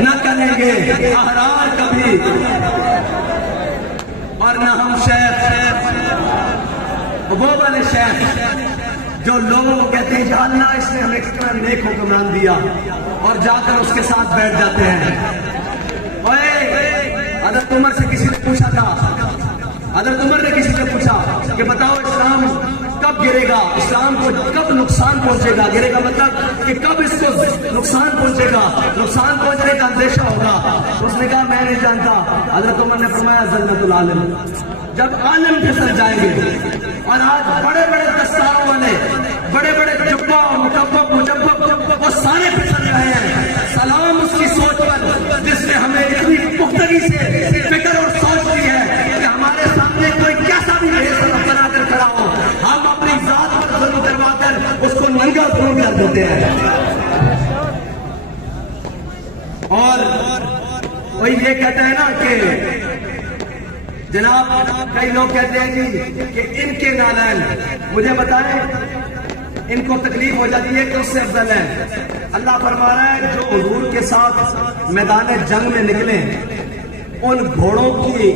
न करेंगे अहरार कभी, और न हम शेख वो वाले शेख जो लोगों को कहते हैं अल्लाह इसने हमें कितना नेक हुक्मरान दिया और जाकर उसके साथ बैठ जाते हैं। ओए हज़रत उमर से किसी ने पूछा था, हज़रत उमर ने किसी से पूछा कि बताओ इस्लाम कब गिरेगा, इस्लाम को कब नुकसान पहुंचेगा? गिरेगा मतलब कि कब इसको नुकसान पहुंचेगा, नुकसान पहुंचने का अंदेशा होगा। उसने कहा मैं नहीं जानता। हज़रत उमर ने फरमाया ज़ल्लतुल आलिम, जब आलिम फिसल जाएंगे। और आज बड़े बड़े दस्तारों वाले, बड़े बड़े जुब्बा मुजब्बब वो सारे फिसल रहे हैं। सलाम उसकी सोच पर जिसने हमें इतनी पुख्तगी से फिक्र और सोच दी है कि हमारे सामने कोई कैसा भी बनाकर खड़ा हो, हम अपनी जात पर जुल्म करवाकर उसको नंगा खून कर देते हैं। और वही ये कहते हैं ना कि जनाब, कई लोग कहते हैं जी कि इनके नालैन, मुझे बताएं इनको तकलीफ हो जाती है कि उससे अफजल है। अल्लाह फरमा रहा है जो हुजूर के साथ मैदान जंग में निकले, उन घोड़ों की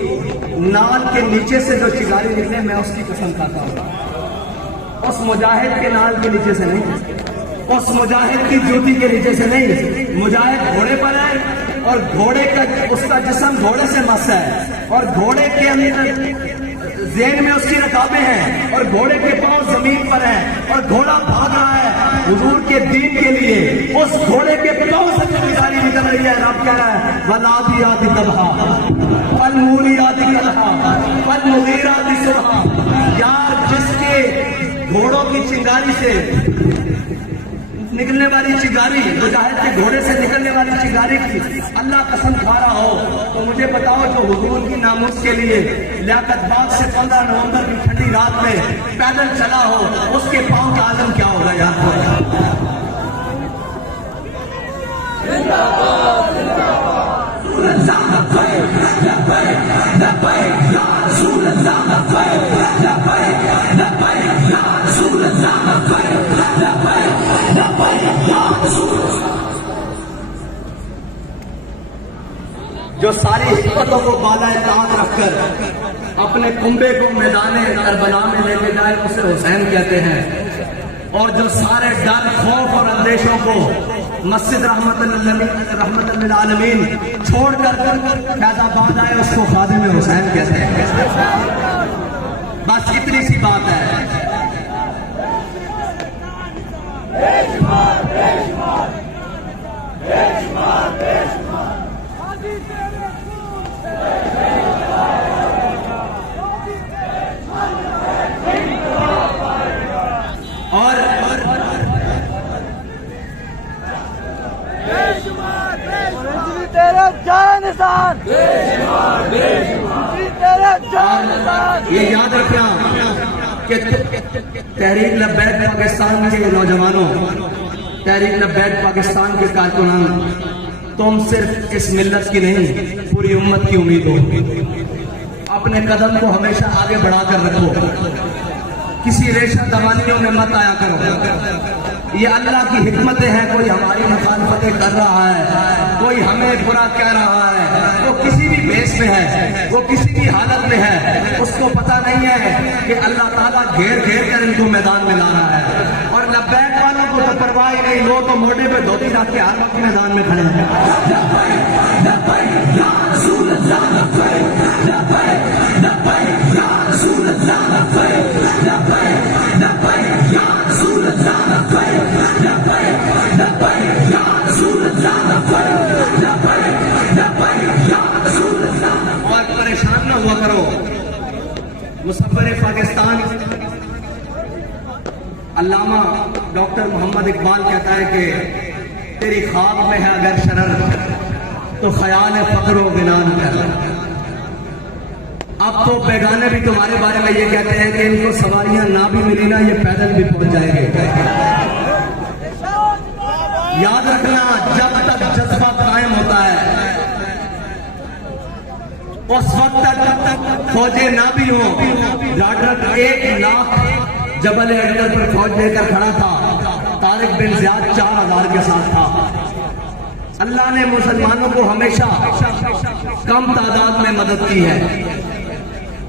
नाल के नीचे से जो चिंगारी निकले, मैं उसकी कसम खाता हूं। उस मुजाहिद के नाल के नीचे से नहीं, उस मुजाहिद की जूती के नीचे से नहीं। मुजाहिद घोड़े पर है और घोड़े का उसका जिस्म घोड़े से मस है और घोड़े के अंदर ज़हन में उसकी रकाबें हैं और घोड़े के पांव जमीन पर हैं और घोड़ा भाग रहा है हुजूर के दीन के लिए। उस घोड़े के पांव से चिंगारी निकल रही है। रब कह रहा है वलादियाति दबहा वल्मुरियाति कदहा वल्मुगीराति सुबहा। यार, जिसके घोड़ों की चिंगारी से निकलने वाली चिंगारी, मुजाहिद के घोड़े से निकलने वाली चिंगारी की अल्लाह कसम खा रहा हो, तो मुझे बताओ जो हुजूर की नामुस के लिए लियाकत बाग से 15 नवंबर की ठंडी रात में पैदल चला हो, उसके पांव का आलम क्या होगा यार? जो सारी हिम्मतों को बाला ताक रखकर अपने कुंबे को मैदान करबला में लेके जाए, उसे हुसैन कहते हैं। और जो सारे डर, खौफ और अंदेशों को मस्जिद रहमतुल लिल आलमीन छोड़कर फैजाबाद आए, उसको खादिम हुसैन कहते हैं। बस इतनी सी बात है। ये याद रखना कि तहरीक लब्बैक पाकिस्तान के नौजवानों, तहरीक लब्बैक पाकिस्तान के कारकुनान, तुम सिर्फ इस मिल्लत की नहीं पूरी उम्मत की उम्मीद हो। अपने कदम को हमेशा आगे बढ़ाकर रखो, किसी रेशा दवानियों में मत आया करो। ये अल्लाह की हिकमतें हैं। कोई हमारी मुखालफतें कर रहा है, कोई हमें बुरा कह रहा है, वो किसी भी भेष में है, वो किसी भी हालत में है, उसको पता नहीं है कि अल्लाह ताला घेर घेर कर इनको मैदान में ला रहा है। और लब्बैक वालों को तो परवाह ही नहीं, लोग तो मोटे पे धोती रख के हर वक्त मैदान में खड़े हैं। और परेशान न हुआ करो। मुसव्विर पाकिस्तान अल्लामा डॉक्टर मोहम्मद इकबाल कहता है कि तेरी ख्वाब में है अगर शरर तो ख्याल फक्र व गिना न कर। अब तो बेगाने भी तुम्हारे बारे में ये कहते हैं कि इनको सवारियां ना भी मिली ना, ये पैदल भी पहुंच जाएंगे। याद रखना, जब तक जज्बा कायम होता है उस वक्त तक फौजें ना भी हो। डॉक्टर 1 लाख जबल अकबर पर फौज लेकर खड़ा था, तारिक बिन ज़ियाद 4000 के साथ था। अल्लाह ने मुसलमानों को हमेशा कम तादाद में मदद की है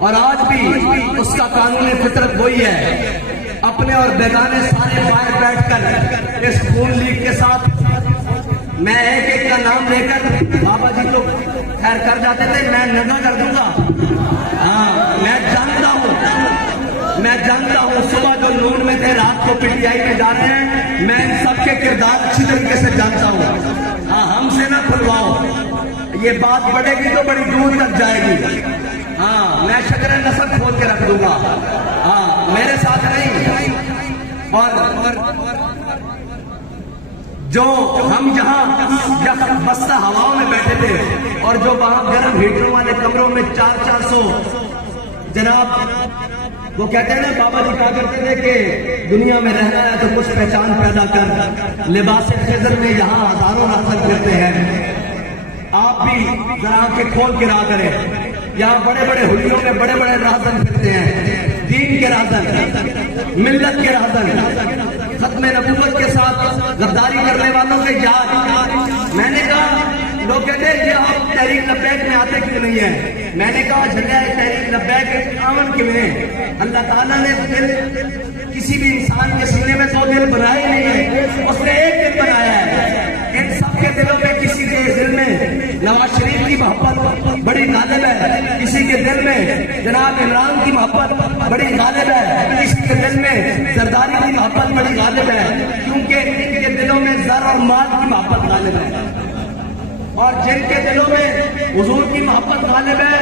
और आज भी उसका कानून फितरत वही है। अपने और बेगाने सारे बाहर बैठकर इस खून लीग के साथ, मैं एक एक का नाम लेकर, बाबा जी तो खैर कर जाते थे, मैं नगा कर दूंगा। हाँ, मैं जानता हूँ सुबह जो नून में थे, रात को पीटीआई में जा रहे हैं, मैं इन सबके किरदार अच्छी तरीके से जानता हूँ। हाँ, हमसे ना खुलवाओ, ये बात बढ़ेगी तो बड़ी दूर तक जाएगी। हाँ, मैं शजर नस्ल खोल के रख दूंगा। हाँ, मेरे साथ नहीं। और जो हम जहां बस्ता हवाओं में बैठे थे और जो वहां गर्म हीटरों वाले कमरों में 400 जनाब, वो कहते हैं ना, बाबा जी कहा करते थे कि दुनिया में रहना है तो कुछ पहचान पैदा कर। लिबास खिज़र में यहाँ हजारों नस्ल फिरते हैं। आप भी जरा आंखें खोल के रहा करें। यहाँ बड़े बड़े हुलियों में बड़े बड़े राजन फिरते हैं, दीन के राजन, मिल्लत के राजन, खत्मे नबूवत के साथ गद्दारी करने वालों के याद। मैंने कहा, लोग कहते हैं कि आप तहरीक लब्बैक में आते क्यों नहीं है? मैंने कहा, झंडा तहरीक लब्बैक आमन क्यों है? अल्लाह ताला ने दिल किसी भी इंसान के सीने में 2 दिल बनाए नहीं है, उसने एक दिल बनाया है। इन सबके दिलों में किसी के दिल में नवाज शरीफ की मोहब्बत बड़ी गालिब है, किसी के दिल में जनाब इमरान की मोहब्बत बड़ी गालिब है, किसी के दिल में जरदारी की मोहब्बत बड़ी गालिब है, क्योंकि इनके दिलों में ज़र और माल की मोहब्बत गालिब है। और जिनके दिलों में हुजूर की मोहब्बत गालिब है,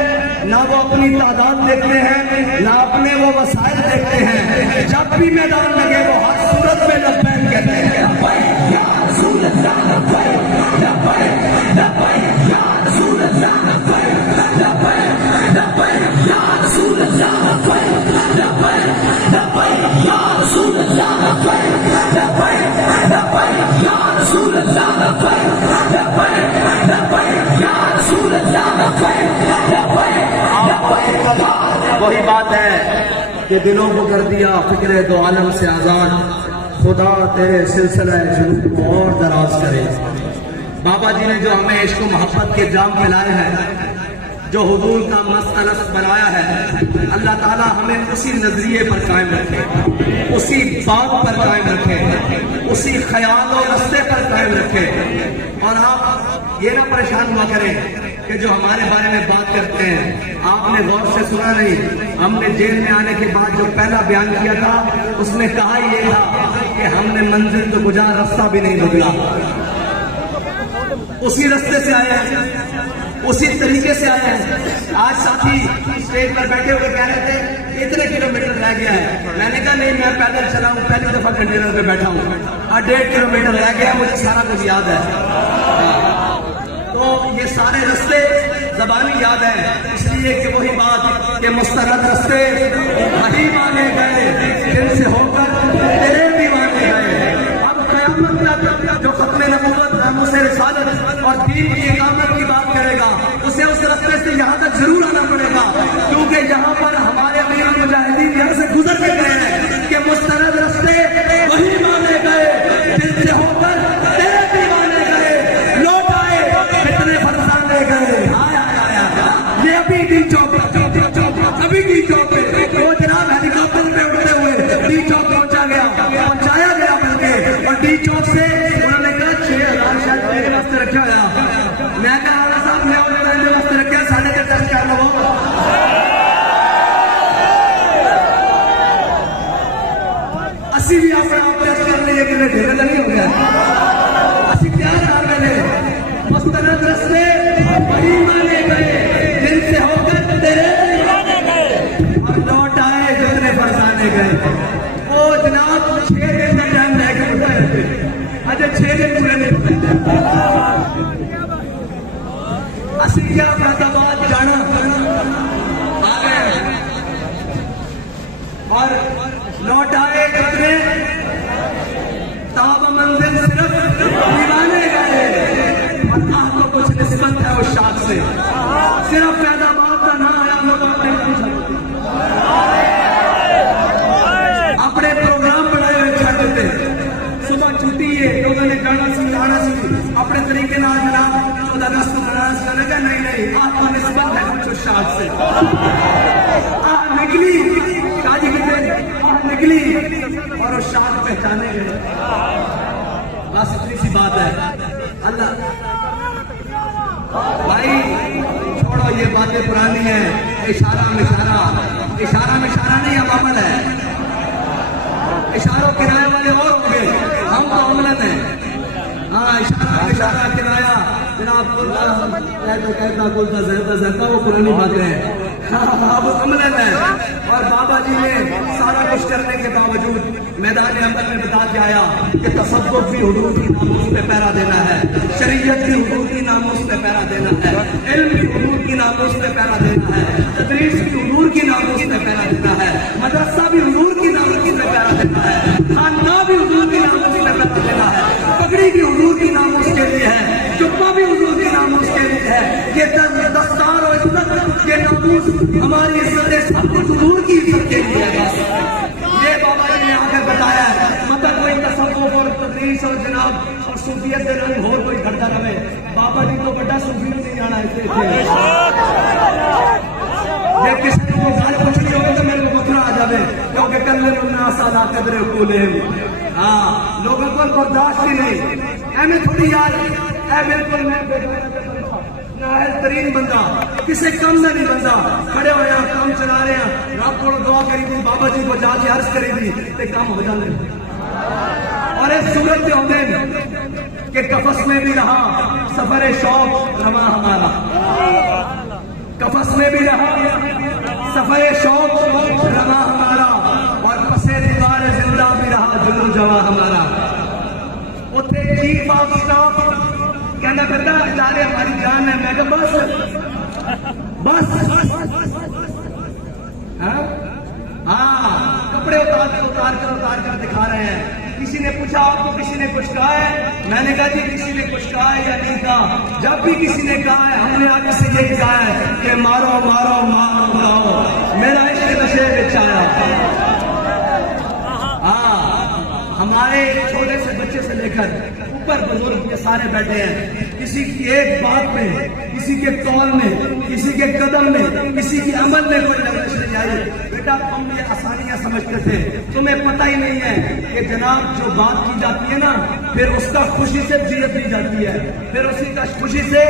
ना वो अपनी तादाद देखते हैं, ना अपने वो वसाइल देखते हैं। जब भी मैदान लगे वो हर सूरत में लब्बैक कहते हैं। वही बात है कि दिलों को कर दिया फिक्रे दो आलम से आजाद, खुदा तेरे सिलसिला जुनून को और दराज करे। बाबा जी ने जो हमें इश्क मोहब्बत के जाम पिलाए हैं, जो हुजूर का मस्तनस बनाया है, अल्लाह ताला हमें उसी नजरिए पर कायम रखे, उसी बात पर कायम रखे, उसी ख्याल और रस्ते पर कायम रखे। और आप ये ना परेशान हुआ करें कि जो हमारे बारे में बात करते हैं। आपने गौर से सुना नहीं, हमने जेल में आने के बाद जो पहला बयान किया था उसमें कहा ये था कि हमने मंजिल तो गुजार, रास्ता भी नहीं बदला। उसी रास्ते से आए हैं, उसी तरीके से आए हैं। आज साथी स्टेज पर बैठे हुए कह रहे थे इतने किलोमीटर रह गया है। मैंने कहा नहीं, मैं पैदल चला हूं, पहली दफा कंटेनर पे बैठा हूं और 1.5 किलोमीटर रह गया, मुझे सारा कुछ याद है। तो ये सारे रास्ते ज़बानी याद है, इसलिए कि वही बात कि मुस्तरद रास्ते वही माने गए जिनसे होकर तेरे भी माने गए। अब क़यामत तक जो खत्म नबूवत, नामूस रिसालत और दीन की इकामत की बात करेगा, उसे उस रास्ते से यहाँ तक जरूर आना पड़ेगा, क्योंकि यहाँ पर हमारे अमीर मुजाहिदीन यहाँ से गुजर के गए हैं कि मुस्तरद रास्ते वही माने गए जिनसे होकर तेरे भी माने गए। लौट आए कितने फरसाने गए। ये अभी डी चौक, अभी डी चौक पे वो जनाब हेलीकॉप्टर पे उड़ते हुए डी चौक पहुंचाया गया बल्कि, और डी चौक से उन्होंने कहा 6,000 शायद मेरे वास्ते रखा गया। मैं कहा आला साहब मैं उन्होंने वास्ते रखा 3.5 कर लो। असी भी अपना आप टेस्ट कर लीजिए कि ढेर नहीं हो गया। असी क्या कर रहे हैं, मुस्तरद रस्ते वही माने गए जिनसे होकर तेरे और लौट आए जितने फरसाने गए। वो जनाब 6 दिन का टाइम लेके उठा रहते, अजय 6 दिन पूरे नहीं उठे। असी क्या फैजाबाद जाना आ गए और लौट आए कितने, ताब मंजिल सिर्फ दीवाने गए। और आपको कुछ निस्बत है उस शाख से, सिर्फ फैजाबाद का ना आया लोगों ने अपने प्रोग्राम बनाए हुए छठ देते। सुबह छुट्टी है, लोगों ने गाना सिखाना सीखी अपने तरीके ना जनाब 14 अगस्त को मनाना सिखाने का नहीं, आपका निस्बत है कुछ उस शाख से। निकली शादी के दिन निकली और उस शाख पहचाने गए। बस इतनी सी बात है। अल्लाह भाई छोड़ो, ये बातें पुरानी है। इशारा मिशारा, इशारा मिशारा नहीं, अब अमल है। इशारों किराए वाले और होंगे, हम तो अमलन है। हाँ, इशारा मिशारा किराया जनाब कहता बोलता जहता वो पुरानी बातें हैं। अब अमलन है। और बाबा जी ने सारा कुछ करने के बावजूद मैदान अमल में बता के आया कि तसव्वुफ भी हुजूर की नामूस पे पहरा देना है, शरीयत भी हुजूर की नामूस पे पहरा देना है, इल्म भी हुजूर की नामूस पे पहरा देना है, तदरीस भी हुजूर की नामूस पे पहरा देना है, मदरसा भी हुजूर की नामूस पे पहरा देना है, खाना भी हुजूर की नामूस पे पहरा देना है, पगड़ी भी हुजूर की नामूस के लिए है, जुब्बा भी हुजूर की नामूस के लिए है। ये दस्तार और इज्जत, ये नामूस हमारी इज्जत सब कुछ हुजूर की इज्जत के लिए है। ये बाबा जी ने आगे बताया है, मतलब कोई तसव्वुफ और तदरीस और जनाब और सूफियत के रंग और कोई करता रहे। बाबा जी तो बड़ा सूफी नहीं आना ऐसे ये किसी को गाल पूछनी होगी तो मेरे को मथुरा आ जावे, क्योंकि कल साला कदरे कूले। हाँ, लोगों को बर्दाश्त ही नहीं। एमें थोड़ी यार है, बिल्कुल नाहल तरीन बंदा, किसी कम ना नहीं बंदा, खड़े हो यहाँ काम चला रहे हैं, रब को दुआ करी थी, बाबा जी को जाके अर्ज करी थी ते काम हो जाते। और इस सूरत में होते कि कफस में भी रहा सफर शौक रमा हमारा, कफस में भी रहा सफर शौक रमा हमारा, और पसे दीवार जिंदा भी रहा जुनून जवा हमारा। उथे चीफ ऑफ स्टाफ कहना करता इदारे हमारी जान है। मैं कहा बस हाँ, कपड़े उतार कर दिखा रहे हैं। किसी ने पूछा आपको किसी ने कुछ कहा है? मैंने कहा जी किसी ने कुछ कहा है या नहीं कहा। जब भी किसी ने कहा है हमने आगे से यही कहा है कि मारो मारो मारो मारो, मेरा इश्क नशे में आया। हाँ, हमारे छोटे से बच्चे से लेकर ऊपर बुजुर्ग ये सारे बैठे हैं, किसी की एक बात में, किसी के कौल में, किसी के कदम में, किसी के अमल में कोई लग्न नहीं आई। बेटा तुम ये आसानियां समझते थे, तुम्हें पता ही नहीं है कि जनाब जो बात की जाती है ना, फिर उसका खुशी से जियत दी जाती है, फिर उसी का खुशी से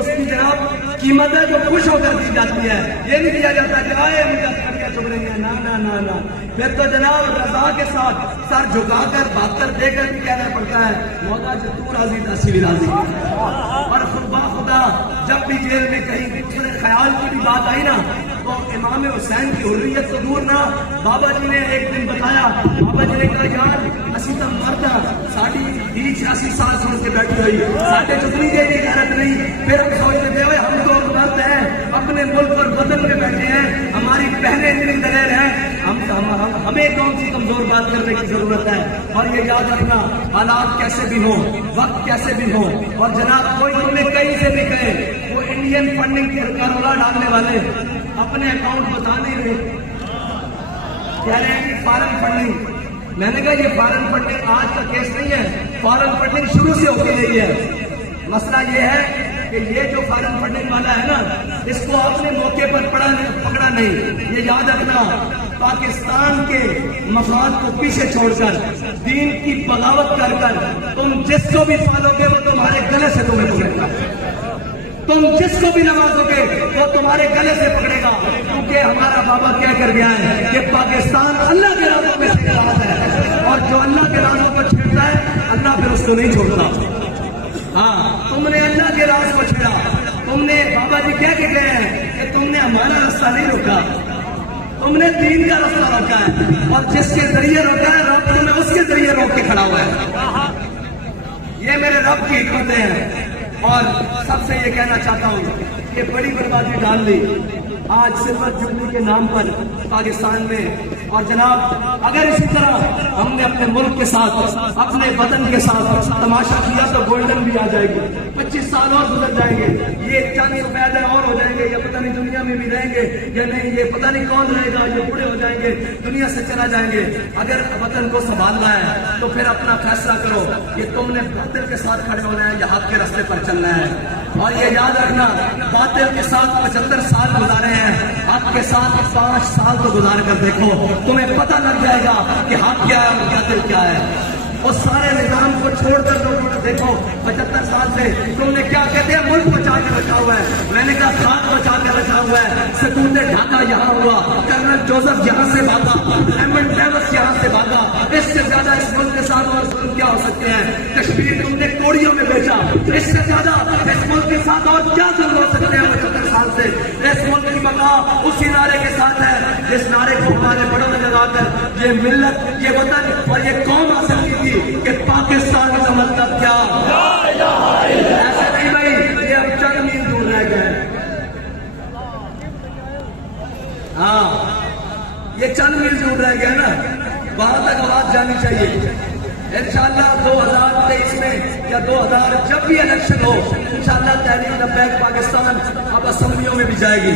उसकी जनाब कीमत है जो खुश होकर दी जाती है। ये नहीं दिया जाता कि आए मुझे क्या चुभ रही है, ना ना ना ना। फिर तो जनाब रजा के साथ सर झुकाकर बहत्तर देकर भी कहना पड़ता है मौला जो तू राजी तसी भी राजी। और खुदा जब भी जेल में कहीं दूसरे ख्याल की भी बात आई ना तो इमाम हुसैन की हुर्रियत तो दूर ना, बाबा जी ने एक दिन बताया, बाबा जी ने कहा यार असी तो मरदा साड़ी 80 साल सुन के बैठी हुई साढ़े चुकनी दे दी गैरत नहीं। फिर हम सोचते थे भाई हम तो मर्द हैं, अपने मुल्क और वतन में बैठे हैं, हमारी बहनें इतनी दलेर हैं, हमें कौन सी कमजोर बात करने की जरूरत है। और ये याद रखना हालात कैसे भी हो, वक्त कैसे भी हो, और जनाब कोई तुम्हें कहीं से भी कहे वो इंडियन फंडिंग के करोड़ा डालने वाले अपने अकाउंट बता नहीं रहे, कह रहे हैं कि फॉरेन फंडिंग। मैंने कहा ये फॉरेन फंडिंग आज का केस नहीं है, फॉरेन फंडिंग शुरू से होती रही है। मसला ये है कि ये जो फॉरेन फंडिंग वाला है ना, इसको आपने मौके पर पकड़ा नहीं। ये याद रखना पाकिस्तान के मफाद को पीछे छोड़कर दीन की बगावत कर कर तुम जिसको भी पालोगे वो तुम्हारे गले से तुम्हें पकड़ेगा, तुम जिसको भी नवाजोगे वो तुम्हारे गले से पकड़ेगा। क्योंकि हमारा बाबा क्या कर गया है कि पाकिस्तान अल्लाह के राजों में से राज है, और जो अल्लाह के राजों को छेड़ता है अल्लाह फिर उसको नहीं छोड़ता। हाँ, तुमने अल्लाह के राज को छेड़ा, तुमने बाबा जी क्या कहते हैं कि तुमने हमारा रास्ता नहीं रोका, तुमने दीन का रास्ता रोका है, और जिसके जरिए रोका है रब तुम्हें उसके जरिए रोक के खड़ा हुआ है। ये मेरे रब की हिकमतें हैं। और सबसे ये कहना चाहता हूँ कि बड़ी बर्बादी डाल दी आज सिल्वर जुबली के नाम पर पाकिस्तान में। और जनाब अगर इसी तरह हमने अपने मुल्क के साथ अपने वतन के साथ तमाशा किया तो गोल्डन भी आ जाएगी, 25 साल और गुजर जाएंगे, ये 40 पैदा और हो जाएंगे, या पता नहीं दुनिया में भी रहेंगे या नहीं, ये पता नहीं कौन रहेगा, ये बूढ़े हो जाएंगे, दुनिया से चला जाएंगे। अगर वतन को संभालना है तो फिर अपना फैसला करो कि तुमने बातिल के साथ खड़े होना है या हक के रास्ते पर चलना है। और ये याद रखना बातिल के साथ 75 साल गुजारे हैं, हक के साथ 5 साल तो गुजार कर देखो, तुम्हें पता लग जाएगा कि हक क्या है और बातिल क्या है। उस सारे निजाम को छोड़कर देखो 75 साल से तुमने क्या कहते हैं मुल्क बचा के रखा हुआ है। मैंने कहा साथ बचा के रखा हुआ है। सकूत ढाका यहाँ हुआ, कर्नल जोसेफ यहाँ से भागा, एमन डेविस यहाँ से भागा, इससे ज्यादा इस मुल्क के साथ और जुल्म क्या हो सकते हैं। कश्मीर तुमने कोड़ियों में बेचा, इससे ज्यादा इस मुल्क के साथ और क्या जुल्म हो सकते हैं। 75 साल से इस मुल्क की बका उसी नारे के साथ है जिस नारे को हमारे बड़ों ने लगाकर ये मिल्लत, ये वतन और ये कौम हासिल की थी कि पाकिस्तान का मतलब क्या। ऐसे नहीं भाई, ये अब चंद मील दूर रह गए। हाँ, ये चंद मील दूर रह गया ना, वहां तक आवाज जानी चाहिए। इंशाअल्लाह 2023 में या 2000 जब भी इलेक्शन हो, इंशाअल्लाह तहरीक लब्बैक पाकिस्तान अब असेंबलियों में भी जाएगी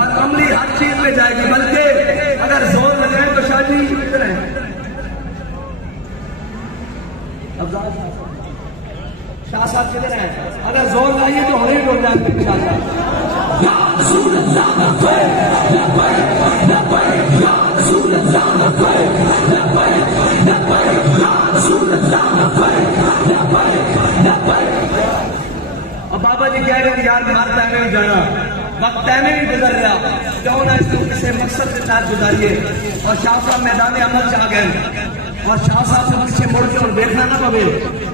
और अमली हर चीज में जाएगी। बल्कि अगर जोर लगाए तो शादी किधर है, शाह साहब किधर है, अगर जोर लाइए तो हमें बोल जाएंगे शाह साहब। अब बाबा जी कह रहे हैं यार बाहर तय में जाना, वक्त तय में भी गुजर रहा, जाओ ना इसको किसी मकसद के साथ गुजारिए। और शाह साहब मैदान अमल से आ गए, और शाह साहब से पीछे मुड़ के और देखना ना पड़े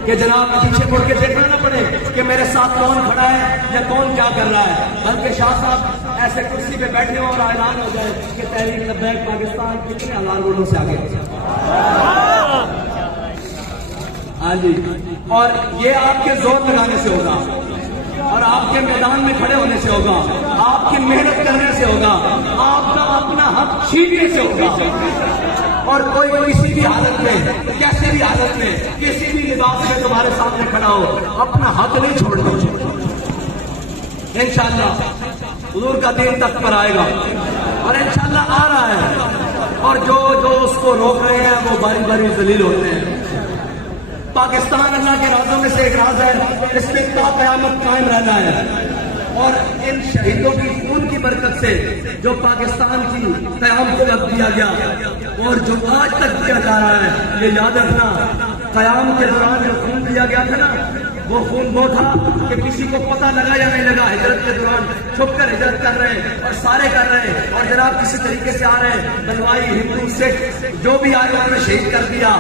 कि जनाब पीछे मुड़ के देखना ना पड़े कि मेरे साथ कौन खड़ा है या कौन क्या कर रहा है, बल्कि शाह साहब ऐसे कुर्सी पे बैठे हो और ऐलान हो जाए कि तहरीक लब्बैक पाकिस्तान कितने हजार वोटों से आगे। हाँ जी, और ये आपके जोर लगाने से होगा, और आपके मैदान में खड़े होने से होगा, आपकी मेहनत करने से होगा, आपका अपना हक छीनने से होगा। और कोई किसी भी हालत में, कैसे भी हालत में, किसी भी लिबास में तुम्हारे सामने खड़ा हो, अपना हक नहीं छोड़ना। इंशाअल्लाह हुजूर का दिन तक पर आएगा और इंशाअल्लाह आ रहा है, और जो जो उसको रोक रहे हैं वो बारी बारी जलील होते हैं। पाकिस्तान अल्लाह के राजों में से एक राज है, इसमें क़यामत कायम रहना है। और इन शहीदों की खून की बरकत से जो पाकिस्तान की क़याम को वक्त दिया गया और जो आज तक दिया जा रहा है, ये याद रखना क़याम के दौरान जो खून दिया गया था ना, वो खून वो था कि किसी को पता लगा या नहीं लगा, हिजरत के दौरान छुपकर हिजरत कर रहे और सारे कर रहे, और जनाब किसी तरीके से आ रहे, बलवाई हिंदू सिख जो भी आए उन्होंने शहीद कर दिया।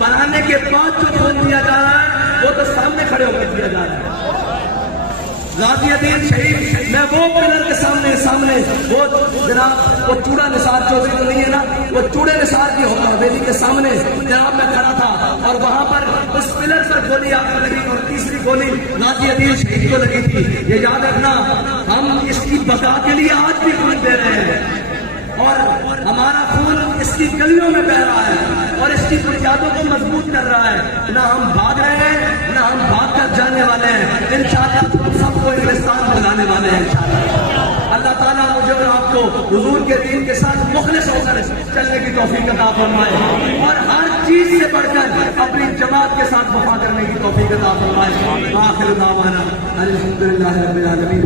बनाने के बाद जो खून दिया जा रहा है वो तो सामने खड़े होकर दिया जा रहा है। गाजियादीन शहीद मैं वो पिलर के सामने वो जनाब वो चूड़ा निसार चौधरी तो नहीं है ना, वो चूड़े निसार की हवेली के सामने जनाब मैं खड़ा था, और वहां पर उस पिलर पर गोली आपको लगी और तीसरी गोली गाजियादीन शहीद को लगी थी। ये याद रखना, हम इसकी बका के लिए आज भी खून दे रहे हैं, और हमारा खून इसकी गलियों में बह रहा है और इसकी बुनियादों को मजबूत कर रहा है। ना हम भाग रहे हैं, ना हम भाग कर जाने वाले हैं। इंशाअल्लाह सबको इंग्लिस्तान बुलाने वाले हैं इंशाअल्लाह। अल्लाह ताला मुझे और आपको हुजूर के दीन के साथ मुखलिस होकर चलने की तौफीक अता फरमाए, और हर चीज से बढ़कर अपनी जमात के साथ वफा करने की तौफीक अता फरमाए। आखिर दावाना अल्हम्दुलिल्लाह रब्बिल आलमीन।